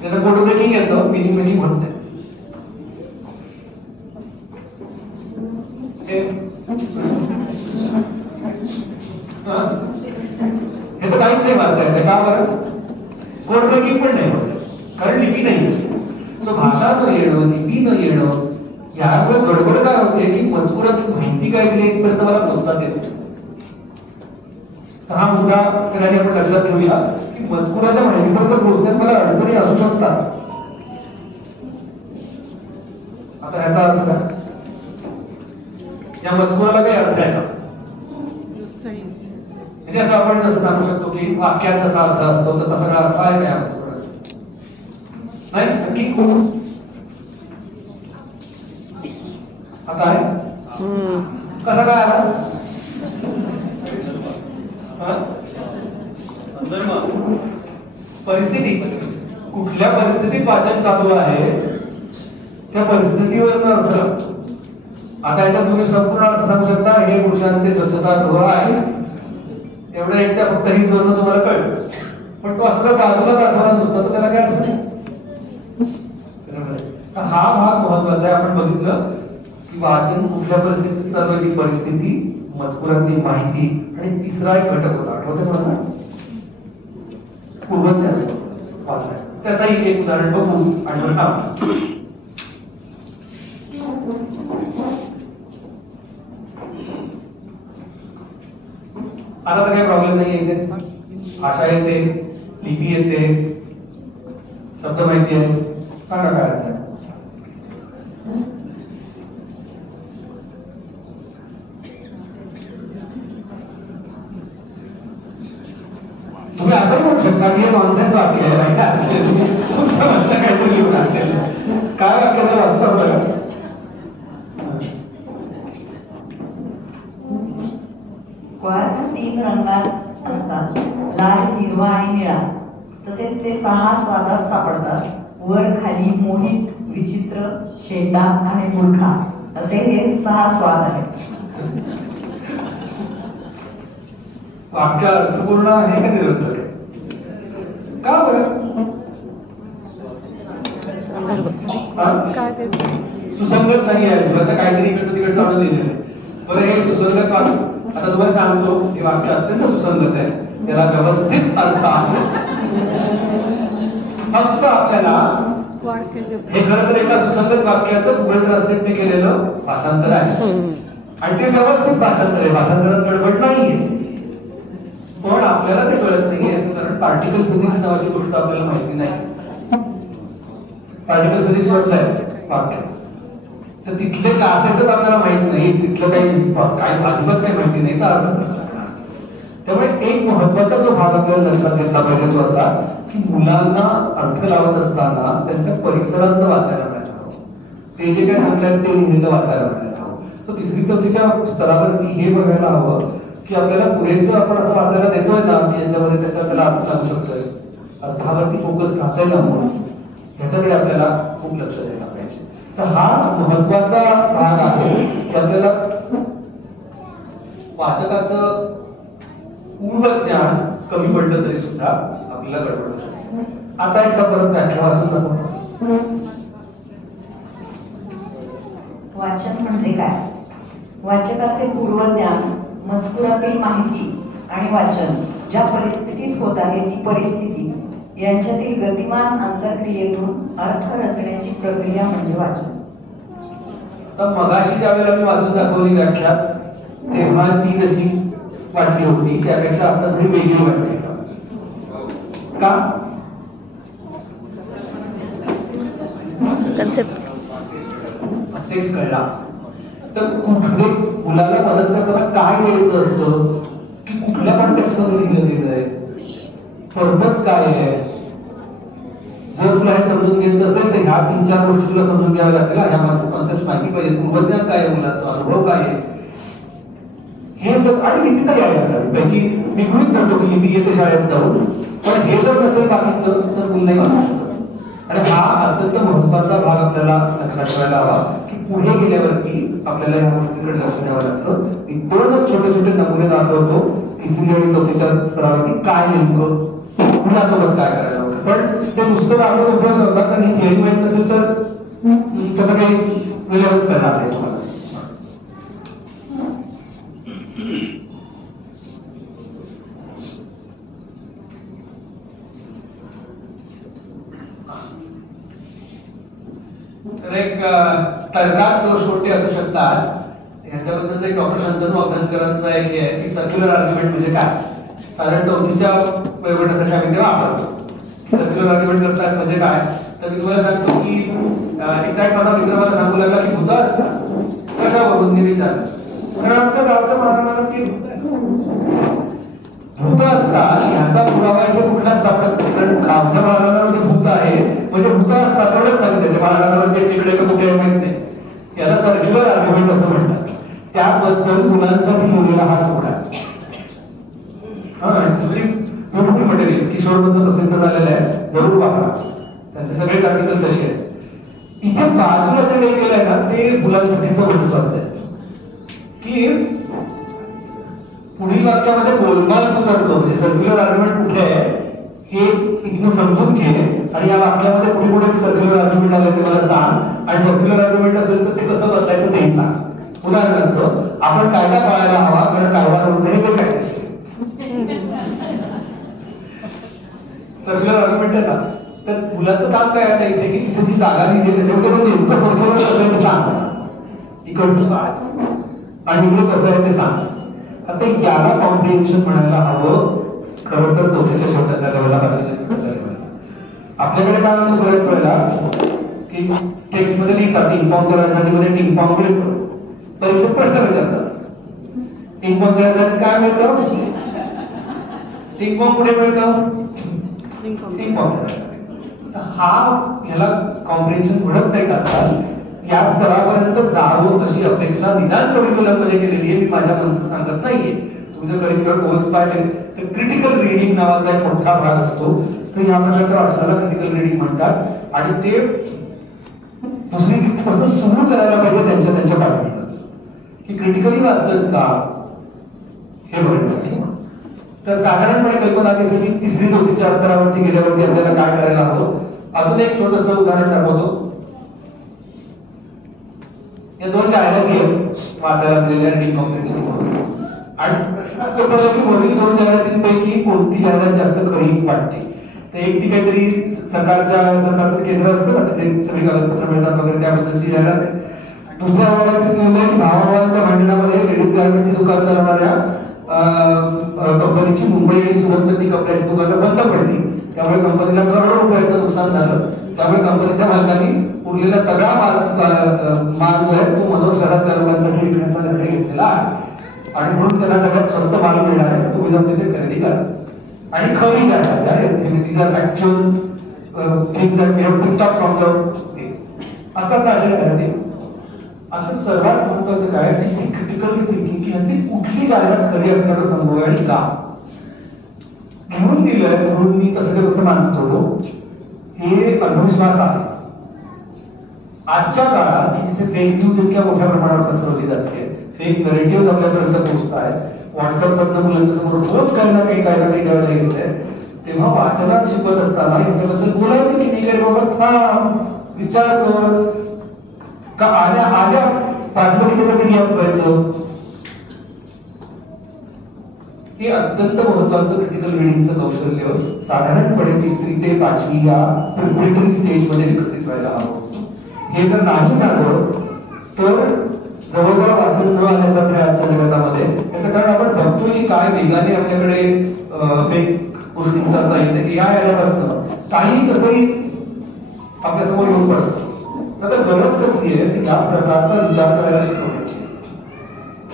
त्यांना कोड ब्रेकिंग येतं मिनिंग मेकिंग होत नाही. हे तर काहीच नाही वाचता येत. का बरं कोड ब्रेकिंग पण नाही होत कारण लिपी नाही. सो भाषा न येणं लिपी न येणं यामुळे गडबड काय होते की मजकुरात माहिती काय दिली इथपर्यंत मला पोचताच येत. तर हा मुद्दा सगळ्यांनी आपण लक्षात ठेवूया की मजकुराच्या माहितीपर्यंत पोहोचण्यात मला अडचणी असू शकतात. आता ह्याचा अर्थ काय या मजकुराला काही अर्थ आहे का म्हणजे असं आपण जसं सांगू शकतो की वाक्यात जसा अर्थ असतो तसा सगळा अर्थ आहे का या मजकुराचा नाही नक्की आता आहे कसा काय आला परिस्थिती कुठल्या परिस्थितीत वाचन चालू आहे त्या परिस्थितीवर अर्थ लागतो. आता याच्यात तुम्ही संपूर्ण अर्थ सांगू शकता हे पुरुषांचे स्वच्छतागृह आहे, एवढं एकट्या फक्त ही जोडणं तुम्हाला कळलं. पण तो असं जर बाजूला दाखवला नुसता तर त्याला काय अर्थ नाही. हा भाग महत्वाचा आहे. आपण बघितलं की वाचन कुठल्या परिस्थितीत चालू आहे, ती परिस्थिती, मजकुरातली माहिती, आणि तिसरा एक घटक होता, आठवते मला, पूर्वज्ञान वाचनाचा. त्याचाही एक उदाहरण बघू आणि मग थांबू. आता तर काही प्रॉब्लेम नाही येते, भाषा येते, लिपी येते, शब्द माहिती आहे, सांगा काय आहे. तुम्ही असंही म्हणू शकता की हे नॉनसेन्स वाक्य आहे, तुमचं म्हणणं काहीतरी लिहून असेल. काय वाक्य तर वाचता होतं का? क्वार्क 3 रंगात असतात, लाल, हिरवा आणि निळा. तसेच ते 6 स्वादात सापडतात, वर खाली, मोहित, विचित्र, शेंडा आणि मूर्खा असे हे 6 स्वाद आहेत. वाक्य अर्थपूर्ण आहे का निरंतर आहे? का बरं? सुसंगत नाही आहे, तुला काहीतरी इकडचं तिकडे चालून दिलेलं आहे. बरं, हे सुसंगत वाक्य आता तुम्हाला सांगतो, हे वाक्य अत्यंत सुसंगत आहे, त्याला व्यवस्थित अर्थ आहे. फक्त आपल्याला हे खरं तर एका सुसंगत वाक्याचं गुगल ट्रान्सलेटने केलेलं भाषांतर आहे, आणि ते व्यवस्थित भाषांतर आहे, भाषांतरात गडबड नाहीये. पण आपल्याला ते कळत नाहीये, कारण पार्टिकल फिजिक्स नावाची गोष्ट आपल्याला माहिती नाही. पार्टिकल फिजिक्स म्हटलंय वाक्य, तर तिथले क्लासेसच आपल्याला माहित नाही, तिथलं काही अजिबात काही माहिती नाही, तर अर्थ. त्यामुळे एक महत्वाचा जो भाग आपल्याला लक्षात घेतला पाहिजे तो असा की मुलांना अर्थ लावत असताना त्यांच्या परिसरात वाचायला मिळायला हवं, ते जे काय सांगतात ते लिहिलेलं वाचायला मिळायला हवं. तर 3री-4थीच्या स्तरावरती हे बघायला हवं की आपल्याला पुरेसं आपण असं वाचायला देतोय ना की याच्यामध्ये त्याला अर्थ लागू शकतोय, अर्थावरती फोकस घालतोय ना म्हणून, ह्याच्याकडे आपल्याला खूप लक्ष द्यायला पाहिजे. तर हा महत्वाचा भाग आहे की आपल्याला वाचकाचं पूर्ण ज्ञान कमी पडलं तरी सुद्धा आपल्याला गडबड होऊ शकते. आता एकदा परत व्याख्या वाचून दाखव. वाचन म्हणजे काय? वाचकाचे पूर्वज्ञान, मजकुरातील माहिती आणि वाचन ज्या परिस्थितीत होत आहे ती परिस्थिती यांच्यातील गतिमान आंतरक्रियेतून अर्थ रचण्याची प्रक्रिया म्हणजे वाचन. तर मगाशी ज्यावेळेला मी वाचून दाखवली व्याख्या, तेव्हा ती जशी वाटली होती त्यापेक्षा आता थोडी वेगळी वाटते. का? तेच कळला. तर कुठले मुलाला मदत करताना काय द्यायचं असतं की कुठल्या कॉन्टेक्स्ट मध्ये लिहिलं गेलंय, पर्पज काय आहे. जर तुला हे समजून घ्यायचं असेल तर ह्या 3-4 गोष्टी तुला समजून घ्याव्या लागतील. ह्या माणसं कॉन्सेप्ट माहिती पाहिजे, पूर्वज्ञान काय आहे, मुलाचा अनुभव काय आहे, हे सगळं. आणि लिपी तर यायला पैकी मी गृहीत धरतो की लिपी येते शाळेत जाऊन, पण हे जर नसेल बाकीचं तर मुलं नाही वाचू शकत. आणि हा अत्यंत महत्वाचा भाग आपल्याला लक्षात ठेवायला हवा की पुढे गेल्यावरती आपल्याला ह्या गोष्टीकडे लक्ष द्यावं लागतं. मी 2 छोटे छोटे नमुने दाखवतो 3री आणि 4थीच्या स्तरावरती काय नेमकं मुलासोबत काय करायला होतं. पण ते नुसतं दाखवून उपयोग नव्हता, कारण ही थिअरी माहित नसेल तर त्याचा काही रिलेव्हन्स करणार नाही तुम्हाला. तर एक तर्कात दोष कोणते असू शकतात ह्याच्याबद्दल एक डॉक्टर शंतनू अभ्यंकरांचा एक हे आहे की सर्क्युलर आर्ग्युमेंट म्हणजे काय. साधारण 4थीच्या वयोगटासाठी आम्ही ते वापरतो. सर्क्युलर आर्ग्युमेंट करतात म्हणजे काय, तर मी तुम्हाला सांगतो की एकदा माझा मित्र मला सांगू लागला की भूत असतात. कशावरून मी विचारलं, कारण आमच्या गावच्या महाराजांना ती भूत असतात ह्याचा पुरावा इथे कुठलाच सापडत नाही. कारण गावच्या महाराजांवर भूत आहे म्हणजे भूत असतात एवढंच सांगितलं. महाराजांवर ते तिकडे का कुठे माहित नाही. याला सर्क्युलर आर्ग्युमेंट असं म्हणतात. त्याबद्दल मुलांसाठी लिहिलेला हा तुकडा. ब्युटिफुल मटेरियल किशोर बद्दल प्रसिद्ध झालेलं आहे, जरूर वापरा. त्यांचे सगळेच आर्टिकल्स असे आहेत. इथे बाजूला जे काही केलंय ना ते मुलांसाठीच महत्वाचं आहे की पुढील वाक्यामध्ये गोलमाल तर्क म्हणजे सर्क्युलर आर्ग्युमेंट कुठे आहे हे इथून समजून घे आणि या वाक्यामध्ये कुठे कुठे सर्क्युलर आर्ग्युमेंट आलं ते मला सांग आणि सर्क्युलर आर्ग्युमेंट असेल तर ते कसं बदलायचं तेही सांग. उदाहरणार्थ आपण कायदा पाळायला हवा कारण कायदा करून हे बेकायदेशीर. सर्क्युलर आर्ग्युमेंट आहे ना तर मुलाचं काम काय आहे इथे की तिथे जी जागा लिहिली त्याच्यामध्ये नेमकं सर्क्युलर कसं आहे ते सांग इकडचं वाच आणि इकडे कसं आहे ते सांग. आता याला कॉम्प्रिहेन्शन म्हणायला हवं खरं तर चौथ्याच्या शेवटाच्या लेवलला पाचव्याच्या शेवटाच्या लेवलला. आपल्याकडे काय होतं बऱ्याच वेळेला की टेक्स्ट मध्ये लिहितात इंपॉनच्या राजधानीमध्ये टिंगपॉंग मिळतं परीक्षेत प्रश्न विचारतात टिंगपॉंगच्या राजधानीत काय मिळतं टिंगपॉंग कुठे मिळतं टिंगपॉंगच्या राजधानीत. हा ह्याला कॉम्प्रिहेन्शन घडत नाही का या स्तरापर्यंत जावं अशी अपेक्षा निदान करिक्युलममध्ये केलेली आहे. मी माझ्या मनचं सांगत नाहीये. तुम्ही जर करिक्युलर गोल्स पाहिले तर क्रिटिकल रिडिंग नावाचा एक मोठा भाग असतो तर या प्रकारच्या वाचनाला क्रिटिकल रिडिंग म्हणतात आणि ते दुसरी दिवशीपासून सुरू करायला पाहिजे त्यांच्या पाठवणीतच की क्रिटिकली वाचतोस का हे बघण्यासाठी. तर साधारणपणे कल्पना दिसते की तिसरी चौथीच्या स्तरावरती गेल्यावरती आपल्याला काय करायला हवं. अजून एक छोटंसं उदाहरण दाखवतो. या दोन जाहिराती वाचायला दिलेल्या रिडिंग कॉम्प्रिहेन्शन म्हणून आणि प्रश्न असा विचारला की वरील दोन जाहिरातींपैकी कोणती जाहिरात जास्त खरी वाटते. तर एक ती काहीतरी सरकारचं केंद्र असतं ना तिथे सगळी कागदपत्र मिळतात वगैरे त्याबद्दलची जाहिरात आहे. दुसऱ्या जाहिरातीत लिहिलंय की भावाभावांच्या भांडणामध्ये लेडीज गार्मेंटची दुकान चालवणाऱ्या कंपनीची मुंबई आणि सुरतमधली कपड्याची दुकानं बंद पडली त्यामुळे कंपनीला करोडो रुपयाचं नुकसान झालं. त्यामुळे कंपनीच्या मालकांनी उरलेला सगळा माल जो आहे तो मनोर शहरात लोकांसाठी विकण्याचा निर्णय घेतलेला आहे आणि म्हणून त्यांना सगळ्यात स्वस्त माल मिळणार आहे तुम्ही जाऊन तिथे खरेदी करा. आणि खरी जाहिरात आहे these are actual things that we have picked up from the असतात ना अशा जाहिराती. आता सर्वात महत्वाचं काय की क्रिटिकल थिंकिंग की ह्याची कुठली जाहिरात खरी असण्याचा संभव आहे आणि का म्हणून दिलंय म्हणून मी तसं मानतो हे अंधविश्वास आहे. आजच्या काळात जिथे फेक न्यूज इतक्या मोठ्या प्रमाणावर पसरवली जाते फेक नरेटिव्ह आपल्यापर्यंत पोहोचत आहेत व्हॉट्सअपवरनं मुलांच्या समोर रोज काही ना काही जेव्हा येत आहे तेव्हा वाचनात शिकवत असताना याच्याबद्दल बोलायचं की नाही बाबा थांब विचार कर का आल्या वाचलं की त्याच्यात रिॲक्ट व्हायचं. हे अत्यंत महत्वाचं क्रिटिकल रिडिंगचं कौशल्य साधारणपणे 3री ते 5वी या प्रिपरेटरी स्टेजमध्ये विकसित व्हायला हवं. हे जर नाही झालं तर जवळजवळ वाचन न आल्यासारख्या आजच्या जगतामध्ये याचं कारण आपण बघतोय की काय वेगाने आपल्याकडे फेक गोष्टींचा जाईल AI आल्यापासून काही कसंही आपल्यासमोर येऊन पडतं. तर गरज कसली आहे या प्रकारचा विचार करायला शिकवण्याची.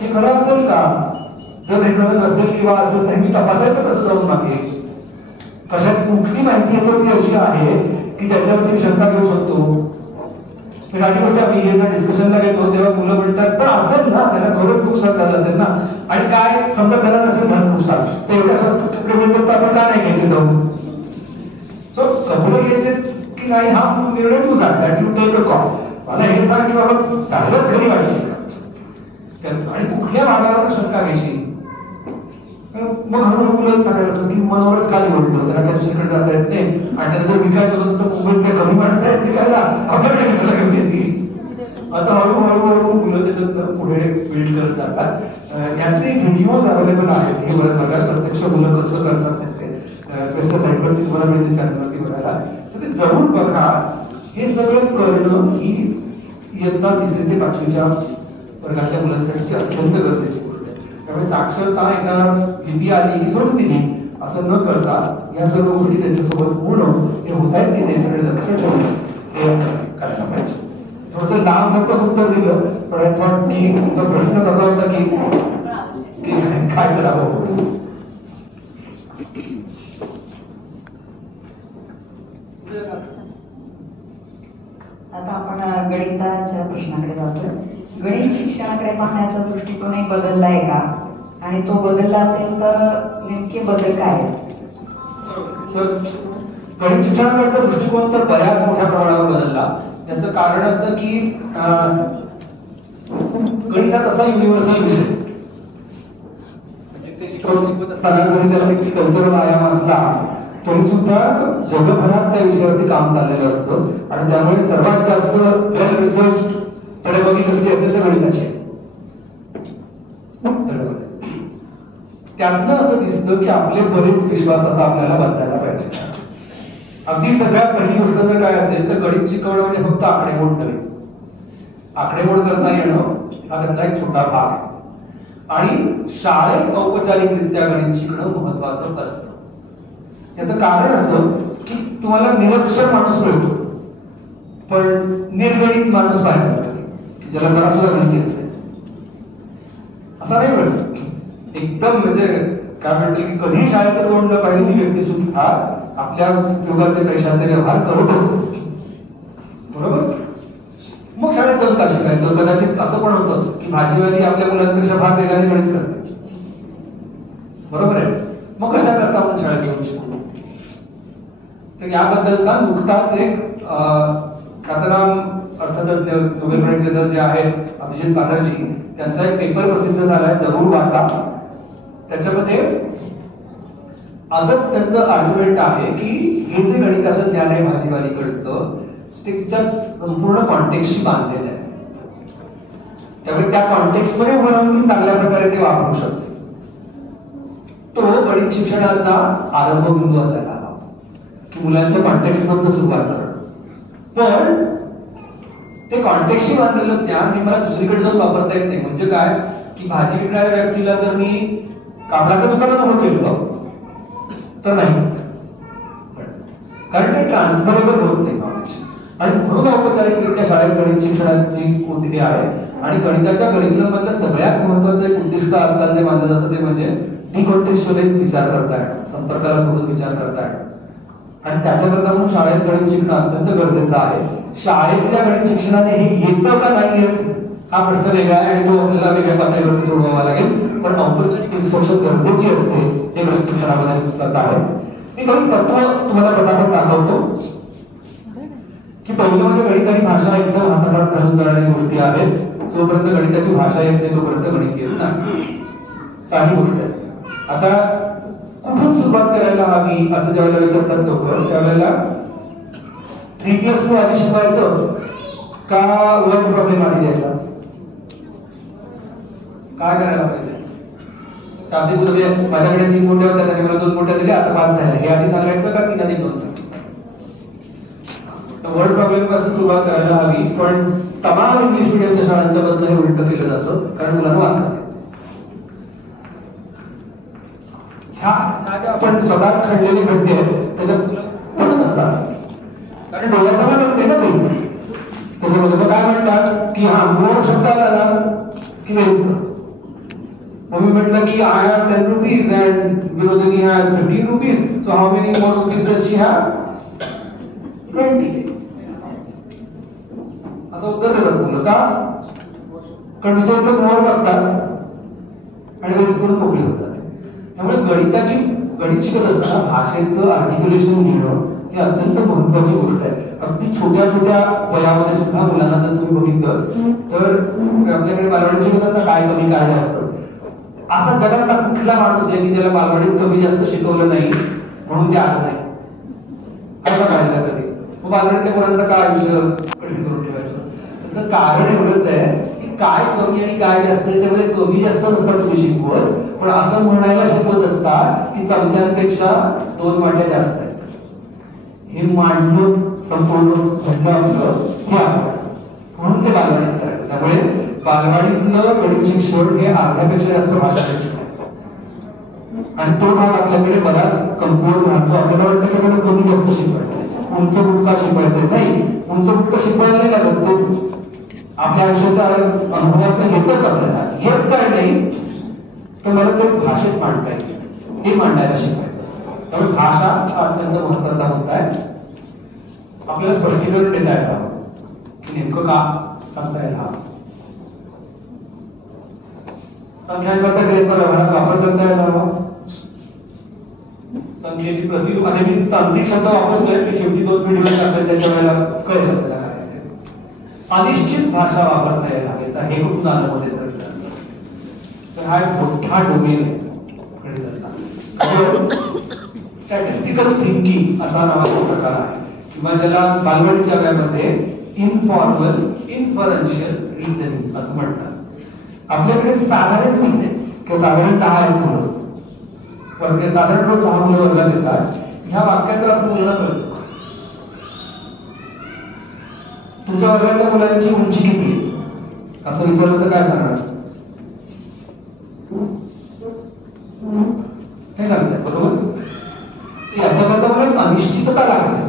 हे खरं असेल का जर हे खरं नसेल किंवा असेल तर मी तपासायचं कसं जाऊन मागे कशात कुठली माहिती याच्यावरती अशी आहे की त्याच्यावरती मी शंका घेऊ शकतो. काही गोष्टी आम्ही यांना डिस्कशनला घेतो तेव्हा मुलं म्हणतात पण असेल ना त्याला खरंच नुकसान झालं असेल ना आणि काय समजा त्याला नसेल झालं नुकसान तर एवढ्या स्वस्त कपडे मिळतात तर आपण का नाही घ्यायचे जाऊन. सो कपडे घ्यायचे की नाही हा निर्णय तू सांग that you take a call. मला हे सांग की बाबा चांगलंच खरी वाटली आणि कुठल्या भागावर शंका घ्यायची. मग हळूहळू मुलं सांगायला लागतं की मनोरच का निवडलं त्याला त्या दुसरीकडे जाता येत नाही आणि त्याला जर विकायचं होतं तर मुंबईत त्या कमी माणसं आहेत विकायला आपल्याकडे कशाला घेऊन येतील. असं हळूहळू मुलं त्याच्यात पुढे बिल्ड करत जातात. याचे व्हिडिओज अवेलेबल आहेत हे बरं बघा प्रत्यक्ष मुलं कसं करतात त्याचे साईटवरती तुम्हाला मिळते चॅनलवरती बघायला तर ते जरूर बघा. हे सगळं करणं ही इयत्ता 3री ते 5वीच्या वर्गातल्या मुलांसाठी अत्यंत गरजेची गोष्ट आहे. त्यामुळे साक्षरता एकदा लिपी आली की सोडून दिली असं न करता या सर्व गोष्टी त्यांच्यासोबत होणं हे होत आहेत की त्यांच्याकडे लक्ष ठेवून हे करायला पाहिजे. थोडंसं लांबचं उत्तर दिलं पण आय थॉट की तुमचा प्रश्न असा होता की काय करावं. आता आपण गणिताच्या प्रश्नाकडे जातो. गणित शिक्षणाकडे पाहण्याचा दृष्टिकोनही बदललाय का आणि तो बदलला असेल तर नेमके बदल काय आहेत. तर गणित शिक्षणाकडचा दृष्टिकोन तर बऱ्याच मोठ्या प्रमाणावर बदलला. याचं कारण असं की गणित हा तसा युनिव्हर्सल विषय, म्हणजे ते शिकवत असताना गणितापैकी कल्चरल आयाम असला तरी सुद्धा जगभरात त्या विषयावरती काम चाललेलं असतं आणि त्यामुळे सर्वात जास्त वेल रिसर्च कडे बघित असली असेल तर गणिताची. त्यातनं असं दिसतं की आपले बरेच विश्वास आता आपल्याला बदलायला पाहिजे. अगदी सगळ्यात पहिली गोष्ट जर काय असेल तर गणित शिकवणं म्हणजे फक्त आकडेमोड तरी. आकडेमोड करता येणं हा त्यातला एक छोटा भाग आहे आणि शाळेत औपचारिकरित्या गणित शिकणं महत्वाचं असतं. याचं कारण असं की तुम्हाला निरक्षर माणूस मिळतो पण निर्गणित माणूस पाहिजे की ज्याला जरा सुद्धा गणित येत नाही असा नाही मिळत. एकदम म्हणजे काय म्हणते की कधी शाळेत कोण न पाहिलेली व्यक्ती सुद्धा आपल्या युगाचे पैशाचे व्यवहार करत असते, बरोबर. मग शाळेत जाऊन का शिकायचं? कदाचित असं पण होतं की भाजीवाली आपल्या मुलांपेक्षा फार वेगाने गणित करते, बरोबर आहे. मग कशा करता आपण शाळेत जाऊन शिकू? तर याबद्दलचा नुकताच एक ख्यातनाम अर्थतज्ञ नोबेल प्राइज विजेते जे आहेत अभिजित बॅनर्जी, त्यांचा एक पेपर प्रसिद्ध झालाय, जरूर वाचा. त्याच्यामध्ये असं त्यांचं आर्ग्युमेंट आहे की हे जे गणिताचं ज्ञान आहे भाजीवालीकडचं ते तिच्या संपूर्ण कॉन्टेक्स्टशी बांधलेलं आहे. त्यामुळे त्या कॉन्टेक्स्टमध्ये उभं राहून ती चांगल्या प्रकारे ते वापरू शकते. तो गणित शिक्षणाचा आरंभ बिंदू असायला हवा की मुलांच्या कॉन्टेक्स्टमधून सुरुवात करणं. पण ते कॉन्टेक्स्टशी बांधलेलं ज्ञान हे मला दुसरीकडे जाऊन वापरता येत नाही. म्हणजे काय की भाजी विकणाऱ्या व्यक्तीला जर मी कापडाचं दुकानात उभं केलं तर नाही, कारण ते ट्रान्सफरेबल होत नाही नॉलेज. आणि म्हणून औपचारिकरित्या शाळेत गणित शिक्षणाची कोणती आहे आणि गणिताच्या करिक्युलम मधलं सगळ्यात महत्वाचं एक उद्दिष्ट आजकाल जे मानलं जातं ते म्हणजे डिकॉन्टेक्स्चुअलाइज विचार करताय, संपर्काला सोडून विचार करताय. आणि त्याच्याकरता म्हणून शाळेत गणित शिकणं अत्यंत गरजेचं आहे. शाळेतल्या गणित शिक्षणाने हे येतं का नाही येत हा प्रश्न वेगळा आहे आणि तो आपल्याला वेगळ्या पातळीवरती सोडवावा लागेल. पण औपचारिक इन्स्ट्रक्शन गरजेची असते हे गणित शिक्षणामध्ये महत्वाचं आहे. मी काही तत्व तुम्हाला पटापट दाखवतो की पहिलं म्हणजे गणित आणि भाषा एकदम हाताहात घालून जाणारी गोष्टी आहेत. जोपर्यंत गणिताची भाषा येत नाही तोपर्यंत गणित येत नाही, साधी गोष्ट आहे. आता कुठून सुरुवात करायला हवी असं ज्यावेळेला विचारतात लोक त्यावेळेला 3+2 आधी शिकवायचं का वर्ड प्रॉब्लेम आधी द्यायचा? काय करायला पाहिजे? साधी तुझे माझ्याकडे 3 मोठ्या होत्या त्याने मला 2 मोठ्या दिल्या आता 5 झाल्या हे आधी सांगायचं का 3 अधिक 2 सांगायचं? वर्ड प्रॉब्लेम पासून सुरुवात करायला हवी. पण तमाम इंग्लिश मिडियमच्या शाळांच्या बद्दल हे उलट केलं जातं कारण मुलांना वाचतात. ह्या ज्या आपण स्वतःच खणलेले खड्डे आहेत त्याच्यात मुलं पडत असतात कारण डोळ्यासमोर होते ना ते. त्याच्यामध्ये मग काय म्हणतात की हा मोर शब्द आला ना की वेळच. मग मी म्हटलं की I have 10 rupees and Vinodini has 15 rupees, so how many more rupees does she have? 20. असं उत्तर देतात मुलं. का? कारण विचारलं मोर बघतात आणि वेळच करून मोकळी होतात. त्यामुळे गणित शिकत असताना भाषेचं आर्टिक्युलेशन घेणं ही अत्यंत महत्वाची गोष्ट आहे. अगदी छोट्या छोट्या वयामध्ये सुद्धा मुलांना जर तुम्ही बघितलं तर आपल्याकडे बालवाडीत शिकवताना काय कमी काय जास्त असा जगातला कुठला माणूस आहे की ज्याला बालवाडीत कमी जास्त शिकवलं नाही म्हणून ते आलं नाही असं पाहिलं कधी? मग बालवाडीतल्या मुलांचं काय आयुष्य कठीण करून ठेवायचं? त्याचं कारण एवढंच आहे की काय कमी आणि काय जास्त त्याच्यामध्ये कमी जास्त नसतात तुम्ही शिकवत, पण असं म्हणायला शिकवत असतात की चमच्यांपेक्षा 2 वाट्या जास्त आहेत. हे मांडणं संपूर्ण घडलं आपलं हे आपण म्हणून ते बालवाडीत करायचं. त्यामुळे बालवाडीतलं गणित शिक्षण हे अर्ध्यापेक्षा जास्त भाषा शिक्षण आहे आणि तो भाग आपल्याकडे बराच कमकुवत राहतो. आपल्याला वाटतं की मला कमी जास्त शिकवायचं, उंच बुटका शिकवायचं नाही. उंच बुटका शिकवायला नाही लागत, ते आपल्या आयुष्याच्या अनुभवात येतच आपल्याला. येत काय नाही तर मला ते भाषेत मांडता येईल, हे मांडायला शिकवायचं असतं. त्यामुळे भाषा हा अत्यंत महत्वाचा मुद्दा आहे. आपल्याला स्पष्टीकरण देता यायला हवं की नेमकं का सांगता यायला हवं. संख्यांचा क्रियेचा व्यवहारात वापर करता यायला हवा. संख्येची मी तांत्रिक शब्द वापरतोय की शेवटी 2 व्हिडिओ टाकले त्याच्या वेळेला कळेल आपल्याला काय. अनिश्चित भाषा वापरता यायला हवी. तर हे कुठून आलं मध्ये जर तर हा एक मोठा डोमेन स्टॅटिस्टिकल थिंकिंग असा नावाचा प्रकार आहे, किंवा ज्याला बालवाडीच्या वयामध्ये इनफॉर्मल इन्फरन्शियल रिझनिंग असं म्हणतात. आपल्याकडे साधारण किती किंवा साधारण 10 आहेत मुलं वर्ग, साधारण रोज 10 मुलं वर्गात येतात. ह्या वाक्याचा अर्थ मुलांना कळतो. तुमच्या वर्गातल्या मुलांची उंची किती आहे असं विचारलं तर काय सांगणार? हे सांगताय बरोबर. याच्याकरता मला अनिश्चितता लागते.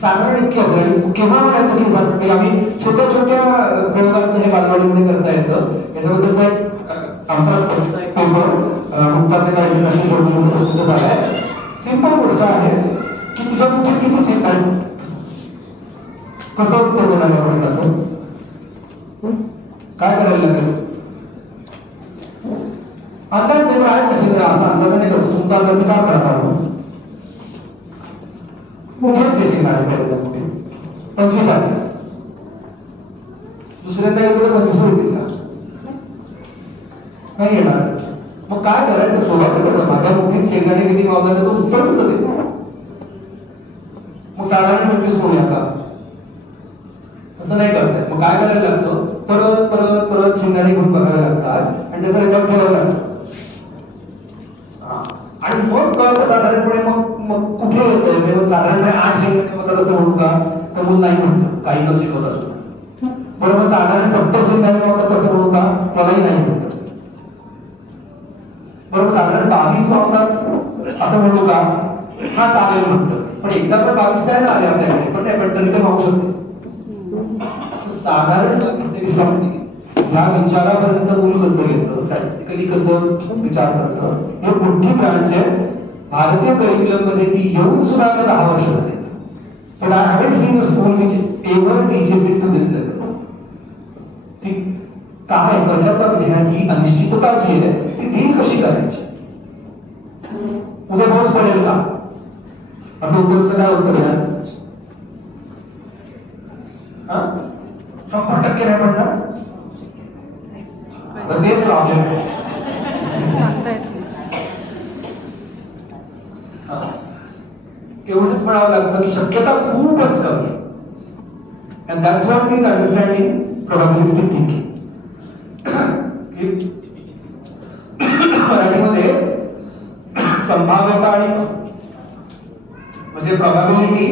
साधारण इतकी असेल केव्हा म्हणायचं की साधारण आम्ही छोट्या छोट्या प्रयोगात हे बालवाडीमध्ये करता येतं. याच्याबद्दलचा एक आमचा एक पेपर मुक्ताचे काही नॅशनल जर्नल प्रसिद्ध झालाय. सिंपल गोष्ट आहे की तुझ्या मुठीत किती सीट आहे. कसं उत्तर देणार आहे प्रश्नाचं? काय करायला लागेल? अंदाज देणार आहे कशी करा असं अंदाजाने कसं तुमचा अंदाज का करणार? मुठीत देशील नाही पहिल्यांदा मुठीत 25 आहे. दुसऱ्यांदा येतो तर 25 येतील का? नाही येणार. मग काय करायचं? शोधायचं कसं? माझ्या मुठीत शेंगाने किती मावतात त्याचं उत्तर कसं दे? मग साधारण 25 म्हणूया का? असं नाही करतायत. मग काय करायला लागतं? परत परत परत शेंगाने घेऊन बघायला लागतात आणि त्याचा रेकॉर्ड ठेवायला लागतं. आणि मग कळतं साधारणपणे मग मग कुठे येतंय. मग साधारणपणे 8 शेंगाने होतात असं म्हणू का? तर मग नाही म्हणतं. काही तर शिकवत असतो. बरोबर साधारण 70 शेंगाने होतात असं म्हणू का? त्यालाही नाही म्हणतं. बरोबर साधारण 22 होतात असं म्हणू का? हा चालेल म्हणतं. पण एकदा पण 22 काय आले आपल्याकडे पण नाही, पण तरी ते मागू शकते. साधारण या विचारापर्यंत मूल कसं येतं, स्टॅटिस्टिकली कसं विचार करतं, हे मोठी ब्रांच आहे. भारतीय करिक्युलम मध्ये ती येऊन सुद्धा 10 वर्ष झाली. पण I haven't seen a school which ever teaches it to this level. काय कशाचा विधान ही अनिश्चितता जी आहे ती डील कशी करायची. उद्या पाऊस पडेल का असं विचारलं काय उत्तर द्या? 100% नाही पडणार. तेच प्रॉब्लेम आहे. तेवढंच म्हणावं लागतं की शक्यता खूपच कमी आहे. And that's what is understanding probabilistic thinking. मराठीमध्ये संभाव्यता आणि म्हणजे प्रोबॅबिलिटी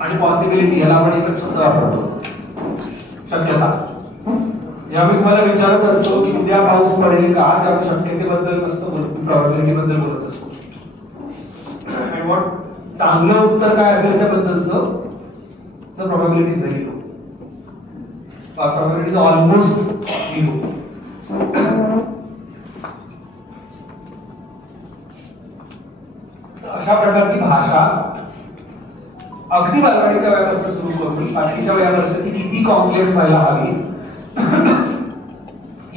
आणि पॉसिबिलिटी याला आपण एकच शब्द वापरतो, शक्यता. जेव्हा मी तुम्हाला विचारत असतो की उद्या पाऊस पडेल का, तेव्हा शक्यतेबद्दल नसतो बोलतो, प्रोबॅबिलिटी बद्दल बोलत असतो. आणि व्हॉट चांगलं उत्तर काय असेल त्याबद्दलचं तर probability is very low. Probability is almost 0. अशा प्रकारची भाषा अगदी बालवाडीच्या वयापासून सुरू करून 5वीच्या वयापासून ती किती कॉम्प्लेक्स व्हायला हवी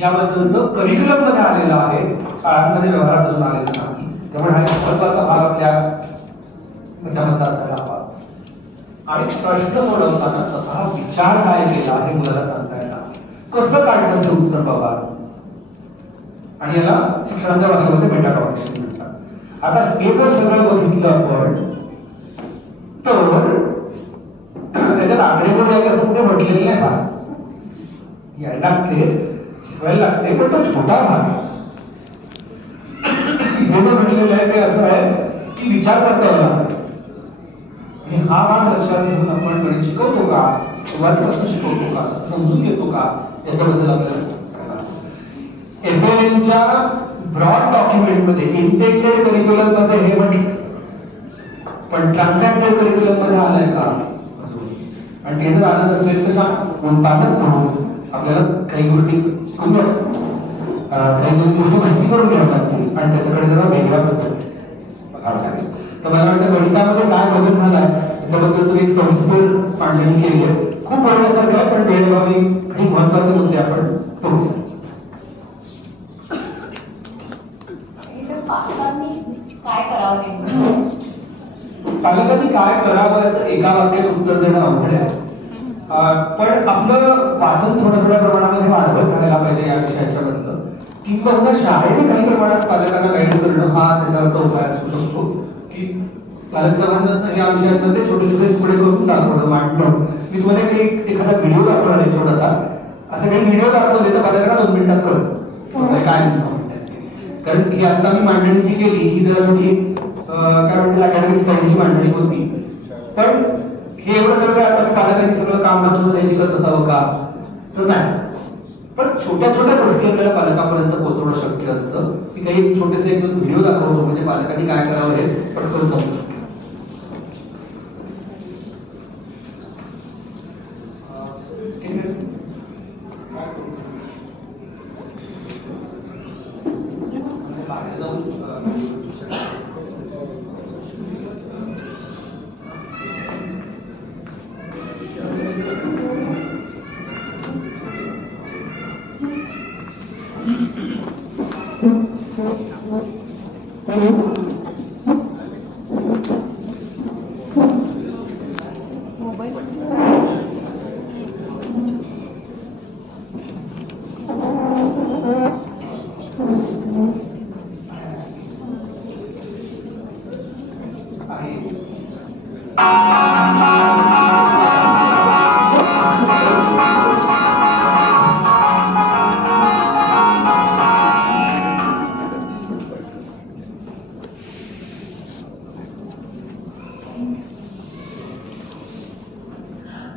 याबद्दलचं करिक्युलम मध्ये आलेलं आहे. शाळांमध्ये व्यवहारात अजून आलेलं नाही. त्यामुळे हा एक महत्वाचा भाग आपल्या त्याच्यामध्ये असायला हवा. आणि प्रश्न सोडवताना स्वतः विचार काय केला हे मुलाला सांगता येणार. कसं काढलं ते उत्तर बाबा. आणि याला शिक्षणाच्या भाषेमध्ये मेटाकॉग्निशन म्हणतात. आता हे जर सगळं बघितलं आपण तर त्याच्यात आकडेमोड यायला असं कुठे म्हटलेलं नाही. भाग यायला लागते, शिकवायला लागते, पण तो छोटा भाग. हे जे म्हटलेलं आहे ते असं आहे की विचार करता यायला लागतो. आणि हा भाग लक्षात घेऊन आपण गणित शिकवतो का, सुरुवातीपासून शिकवतो का, समजून घेतो का, याच्याबद्दल आपल्याला एफएलएनच्या ब्रॉड डॉक्युमेंट मध्ये इंटेंडेड करिक्युलम मध्ये हे म्हटलं, पण ट्रान्सॅक्टेड करिक्युलम मध्ये आलंय का अजून. आणि ते जर आलं नसेल तर पालक म्हणून आपल्याला काही गोष्टी शिकून घ्या, काही गोष्टी माहिती करून घ्याव्या लागतील आणि त्याच्याकडे जरा वेगळ्या पद्धतीने तर मला वाटतं गणितामध्ये काय बदल झालाय याच्याबद्दलच एक सविस्तर मांडणी केली आहे. खूप बोलण्यासारखं आहे, पण वेळेबाबी काही महत्वाचे मुद्दे आपण बघू. पालकांनी काय करावं याचं एका वाक्यात उत्तर देणं अवघड आहे. पण आपलं वाचन थोड्या थोड्या प्रमाणामध्ये वाढवत राहायला पाहिजे या विषयाच्या बद्दल. किंवा शाळेने काही प्रमाणात पालकांना गाईड करणं हा त्याच्यावरचा उपाय असू शकतो की पालक संबंध या विषयांमध्ये छोटे छोटे पुढे करून दाखवणं मांडणं. मी तुम्हाला एखादा व्हिडिओ दाखवणार आहे छोटासा. असं काही व्हिडिओ दाखवले तर पालकांना 2 मिनिटात कळतं काय म्हणतो. कारण ही आता मी मांडणी जी केली ही जरा थोडी काय म्हणतील अकॅडमिक स्टाईलची मांडणी होती. पण हे एवढं सगळं आता पालकांनी सगळं काम सुद्धा शिकत असावं का तर नाही. पण छोट्या छोट्या गोष्टी आपल्याला पालकांपर्यंत पोहोचवणं शक्य असतं. की काही छोटेसे 1-2 व्हिडिओ दाखवतो म्हणजे पालकांनी काय करावं हे पटकन समजू शकतो. बाहेर जाऊन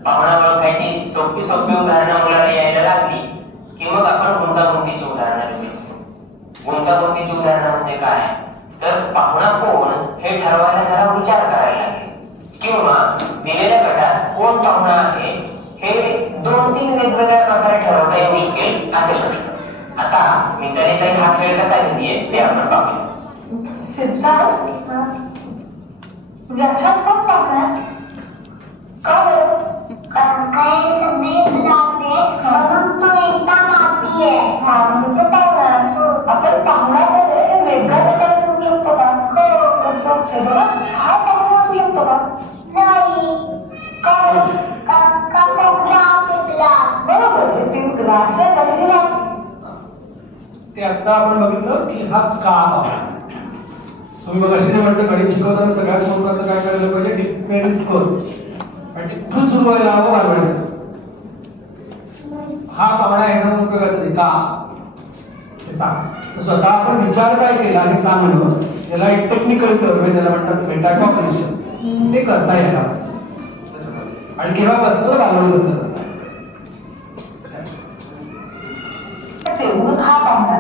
पाहुणा ओळखायची सोपी सोपी उदाहरणं मुलाला यायला लागली की मग आपण गुंतागुंतीची उदाहरणं घेतो. गुंतागुंतीची उदाहरणं म्हणजे काय तर पाहुणा कोण हे ठरवायला जरा विचार करायला लागेल किंवा दिलेल्या गटात कोण पाहुणा आहे हे 2-3 वेगवेगळ्या प्रकारे ठरवता येऊ शकेल असे प्रश्न. आता मितालीताई हा खेळ कसा घेतीये ते आपण पाहूया. सिद्धार्थ व्याख्यान कोण पाहुणा का बरं काय सगळे क्लास आहे म्हणून तो एकटा माती आहे म्हणून तो पाहुणा. आपण पाहुणा मध्ये वेगळ्या प्रकारे करू शकतो का कसं हा पाहुणा असू शकतो का नाही का का तो क्लास आहे क्लास बरोबर ते 3 क्लास आहे तरी ते आता आपण बघितलं की हा का पाहुणा. तुम्ही मग अशी म्हटलं गणित शिकवताना सगळ्यात महत्त्वाचं काय करायला पाहिजे डिपेंड करून आणि कुठून सुरू व्हायला हवं बारवाडी. हा पाहुणा येणं उपयोगाचं नाही का हे सांग. स्वतः आपण विचार काय केला हे सांगणं याला एक टेक्निकल टर्म आहे त्याला म्हणतात मेटाकॉग्निशन. ते करता यायला आणि केव्हा बसतं बालवड बसतं म्हणून हा पाहुणा.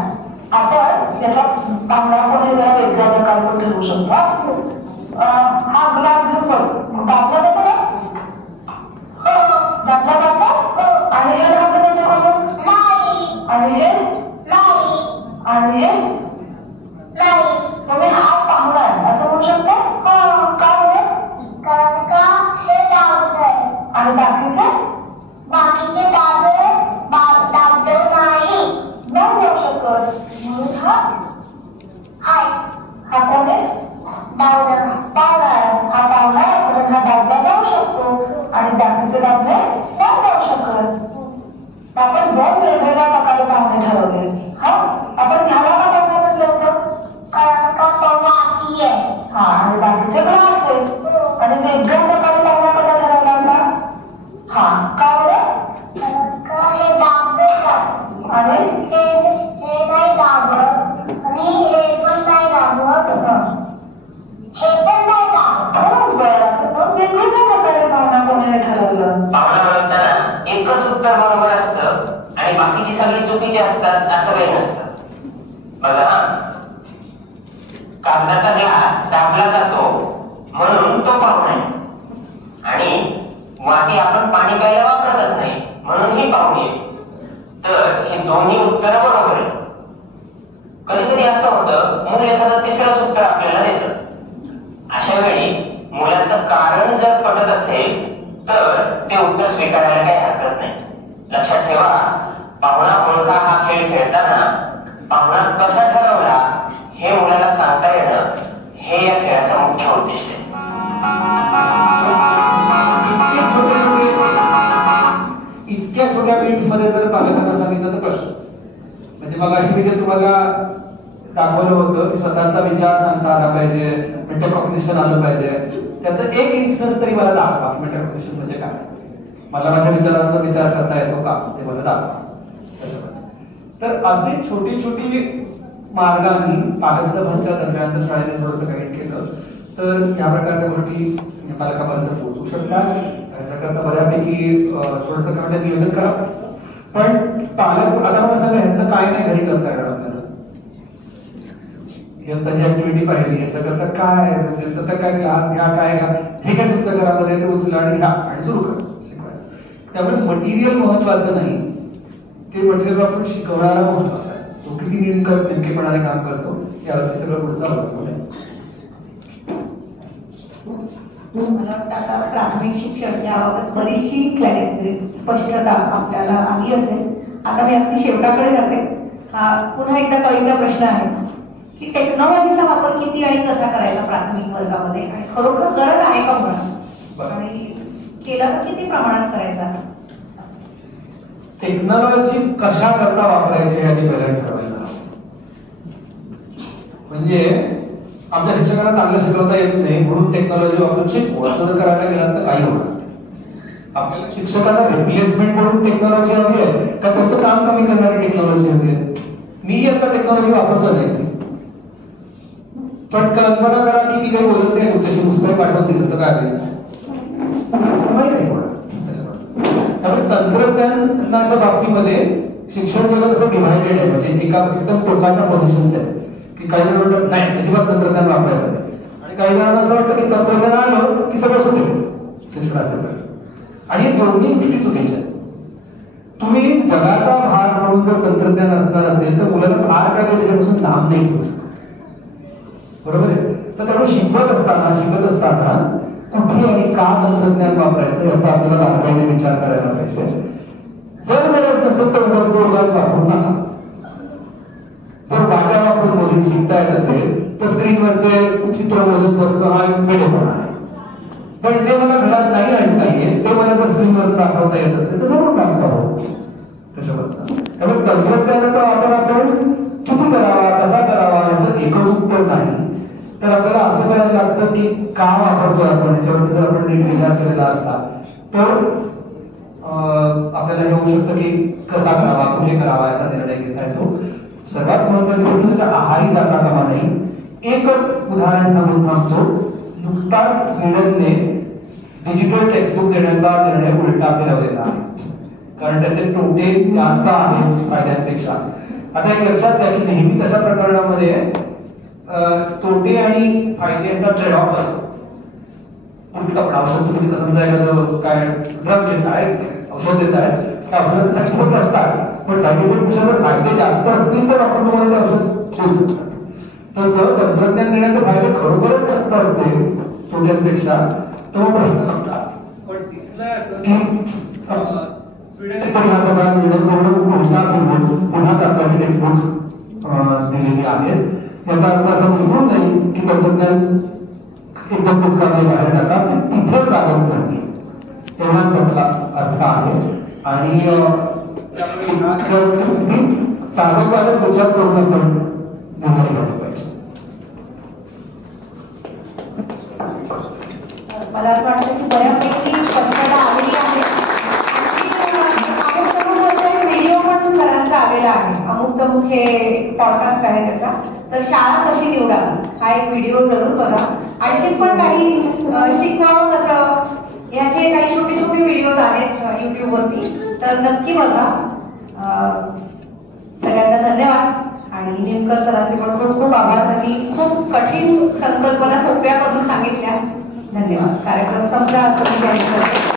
आपण याचा पाहुणा कोणी जरा वेगळ्या प्रकारचा ठरवू शकतो. हा ग्लास घेऊन दाबला जातो का दाबला जातो आणि हे दाबलं जातं नाही आणि हे नाही आणि हे नाही तुम्ही हा पाहुणा आहे असं म्हणू शकता का बरं कारण का हे दाबत आहे आणि बाकीचे दाबत नाही जाऊ शकत. म्हणून हा कोण आहे पाहुणा आहे. हा पाहुणा आहे म्हणून हा दाबला जाऊ शकतो आणि बाकीचे दाबले नाही जाऊ शकत. आपण 2 वेगवेगळ्या प्रकारे पाहुणे ठरवले. आपण ह्याला का पाहुणा म्हटलं होतं कारण का तो माती आहे आणि बाकीचे ग्लास आहे आणि वेगळ्या प्रकारे पाहुणा कसा ठरवला होता का बरं कारण का हे दाबत आणि हे नाही दाबत आणि हे पण नाही दाबत हे पण नाही दाबत. बरं वेगवेगळ्या प्रकारे पाहुणा कोणी ठरवलं. पाहुणा ओळखताना एकच उत्तर बरोबर असतं आणि बाकीची सगळी चुकीची असतात असं काही नसतं. बघा कागदाचा ग्लास दाबला जातो म्हणून तो पाहुणा आहे आणि वाटी आपण पाणी प्यायला वापरतच नाही म्हणून ही पाहुणी आहे. तर ही दोन्ही उत्तर बरोबर आहे. कधी कधी असं होतं मूल एखादं तिसरंच उत्तर आपल्याला देतं. अशा वेळी मुलाचं कारण जर पटत असेल तर ते उत्तर स्वीकारायला काही हरकत नाही. लक्षात ठेवा पाहुणा ओळखा हा खेळ खेळताना पाहुणा कसा ठरवला हे मुलाला सांगता येणं हे या खेळाचं मुख्य उद्दिष्ट आहे. छोटे छोटे मगाशी मी जे तुम्हाला दाखवलं होतं की स्वतःचा विचार सांगता आला पाहिजे, मेटाकॉग्निशन आलं पाहिजे, त्याचं एक इन्स्टन्स तरी मला दाखवा. मेटाकॉग्निशन म्हणजे काय, मला माझ्या विचारांचा विचार करता येतो का, ते मला दाखवा. तर असे छोटी छोटी मार्गांनी पालक सभांच्या दरम्यान शाळेने थोडंसं गाईड केलं तर या प्रकारच्या गोष्टी पालकापर्यंत पोहोचू शकतात. त्याच्याकरता बऱ्यापैकी थोडंसं काय म्हणतात नियोजन करा. पण पालक आता मला सांगा ह्यांचं काय नाही घरी करता येणार आपल्याला, ह्यांची ऍक्टिव्हिटी पाहिजे, याच्याकरता काय म्हणजे काय क्लास घ्या, काय घ्या, जे काय तुमच्या घरामध्ये ते उचला आणि घ्या आणि सुरू करा शिकवायला. त्यामुळे मटेरियल महत्वाचं नाही, ते मटेरियल आपण शिकवणारा महत्वाचा आहे. तो किती नेमकेपणाने काम करतो यावरती सगळं पुढचं अवलंबून आहे. मला वाटतं आता प्राथमिक शिक्षण याबाबत बरीचशी स्पष्टता आपल्याला आली असेल. आता मी अगदी शेवटाकडे जाते. हा पुन्हा एकदा कळीचा प्रश्न आहे की टेक्नॉलॉजीचा वापर किती आणि कसा करायचा प्राथमिक वर्गामध्ये, आणि खरोखर गरज आहे का मुळात, आणि केला तर किती प्रमाणात करायचा. टेक्नॉलॉजी कशा करता वापरायची याने पहिल्यांदा ठरवायला. म्हणजे आमच्या शिक्षकांना चांगलं शिकवता येत नाही म्हणून टेक्नॉलॉजी वापरून शिकवू असं जर करायला गेलं तर काही होणार. आपल्याला शिक्षकांना रिप्लेसमेंट म्हणून टेक्नॉलॉजी हवी आहे का त्यांचं काम कमी करणारी टेक्नॉलॉजी हवी आहे. मी आता टेक्नॉलॉजी वापरतो नाही, पण कल्पना करा की मी काही बोलत नाही तुमच्याशी पुस्तक पाठवून दिलं तर काय होईल, नाही होणार. त्यामुळे तंत्रज्ञानाच्या बाबतीमध्ये शिक्षण जगत असं डिव्हायडेड आहे. म्हणजे एका एकदम टोकाच्या पोझिशन्स आहेत की काही जण म्हणतात नाही अजिबात तंत्रज्ञान वापरायचं नाही, आणि काही जणांना असं वाटतं की तंत्रज्ञान आलं की सगळं सुटेल शिक्षणाचं. आणि हे दोन्ही गोष्टी चुकीच्या आहेत. तुम्ही जगाचा भाग म्हणून जर तंत्रज्ञान असणार असेल तर मुलांना फार काय त्याच्यापासून लांब नाही ठेवू शकत, बरोबर आहे. तर त्यामुळे शिकत असताना कुठे आणि का तंत्रज्ञान वापरायचं याचा आपल्याला बारकाईने विचार करायला पाहिजे. जर गरज नसेल तर उगाच वापरू नका. जर वाट्या वापरून मोजून शिकता येत असेल तर स्क्रीनवरचे चित्र मोजून बसणं हा वेडेपणा आहे. पण जे मला घरात नाही आणता येत ते मला जर स्क्रीनवर दाखवता येत असेल तर जरूर दाखवा हो त्याच्याबद्दल. त्यामुळे तंत्रज्ञानाचा वापर आपण किती करावा, कसा करावा याचं एकच उत्तर नाही. तर आपल्याला असं करायला लागतं की का वापरतोय आपण, याच्यावर जर आपण नीट विचार केलेला असता तर आपल्याला हे होऊ शकतं की कसा करावा, कुठे करावा याचा निर्णय घेता येतो. सर्वात महत्त्वाची गोष्ट त्याच्या आहारी जाता कामा नाही. एकच उदाहरण सांगून थांबतो. नुकताच स्वीडनने डिजिटल टेक्स्टबुक देण्याचा निर्णय उलटा फिरवलेला आहे, कारण त्याचे तोटे जास्त आहेत फायद्यांपेक्षा. आता एक लक्षात घ्या की नेहमीच अशा प्रकरणामध्ये तोटे आणि फायदे यांचा ट्रेड ऑफ असतो. पण औषध तुम्ही समजा एखादं काय ड्रग देताय, औषध देताय, त्या औषधाचे साईड इफेक्ट असतात, पण साईड इफेक्टपेक्षा जर फायदे जास्त असतील तर डॉक्टर तुम्हाला ते औषध देऊ शकतात. तसं तंत्रज्ञान देण्याचे फायदे खरोखरच जास्त असते तोट्यांपेक्षा, तो प्रश्न नव्हता. पण दिसलंय असं की स्वीडन हा सगळा पुन्हा तत्वाची टेक्स्टबुक्स दिलेली आहेत. याचा अर्थ असा बिलकुल नाही की तंत्रज्ञान एकदम पुस्तकाने बाहेर टाका, ते तिथे चालत नाही तेवढाच त्याचा अर्थ आहे. आणि साधक बाधक विचार करून आपण निर्णय पाहिजे. मला असं वाटतं की बऱ्यापैकी स्पष्टता आलेली आहे. व्हिडिओ पण सरांचा आलेला आहे, अमुक हे पॉडकास्ट आहे त्याचा. तर शाळा कशी निवडावी हा एक व्हिडिओ जरूर बघा. आणखी पण काही शिकवावं कसं याचे काही छोटे छोटे व्हिडिओज आहेत युट्यूबवरती, तर नक्की बघा. सगळ्यांना धन्यवाद. आणि नेमकं सरांचे पण खूप आभार. त्यांनी खूप कठीण संकल्पना सोप्या करून सांगितल्या. धन्यवाद. कार्यक्रम संपला.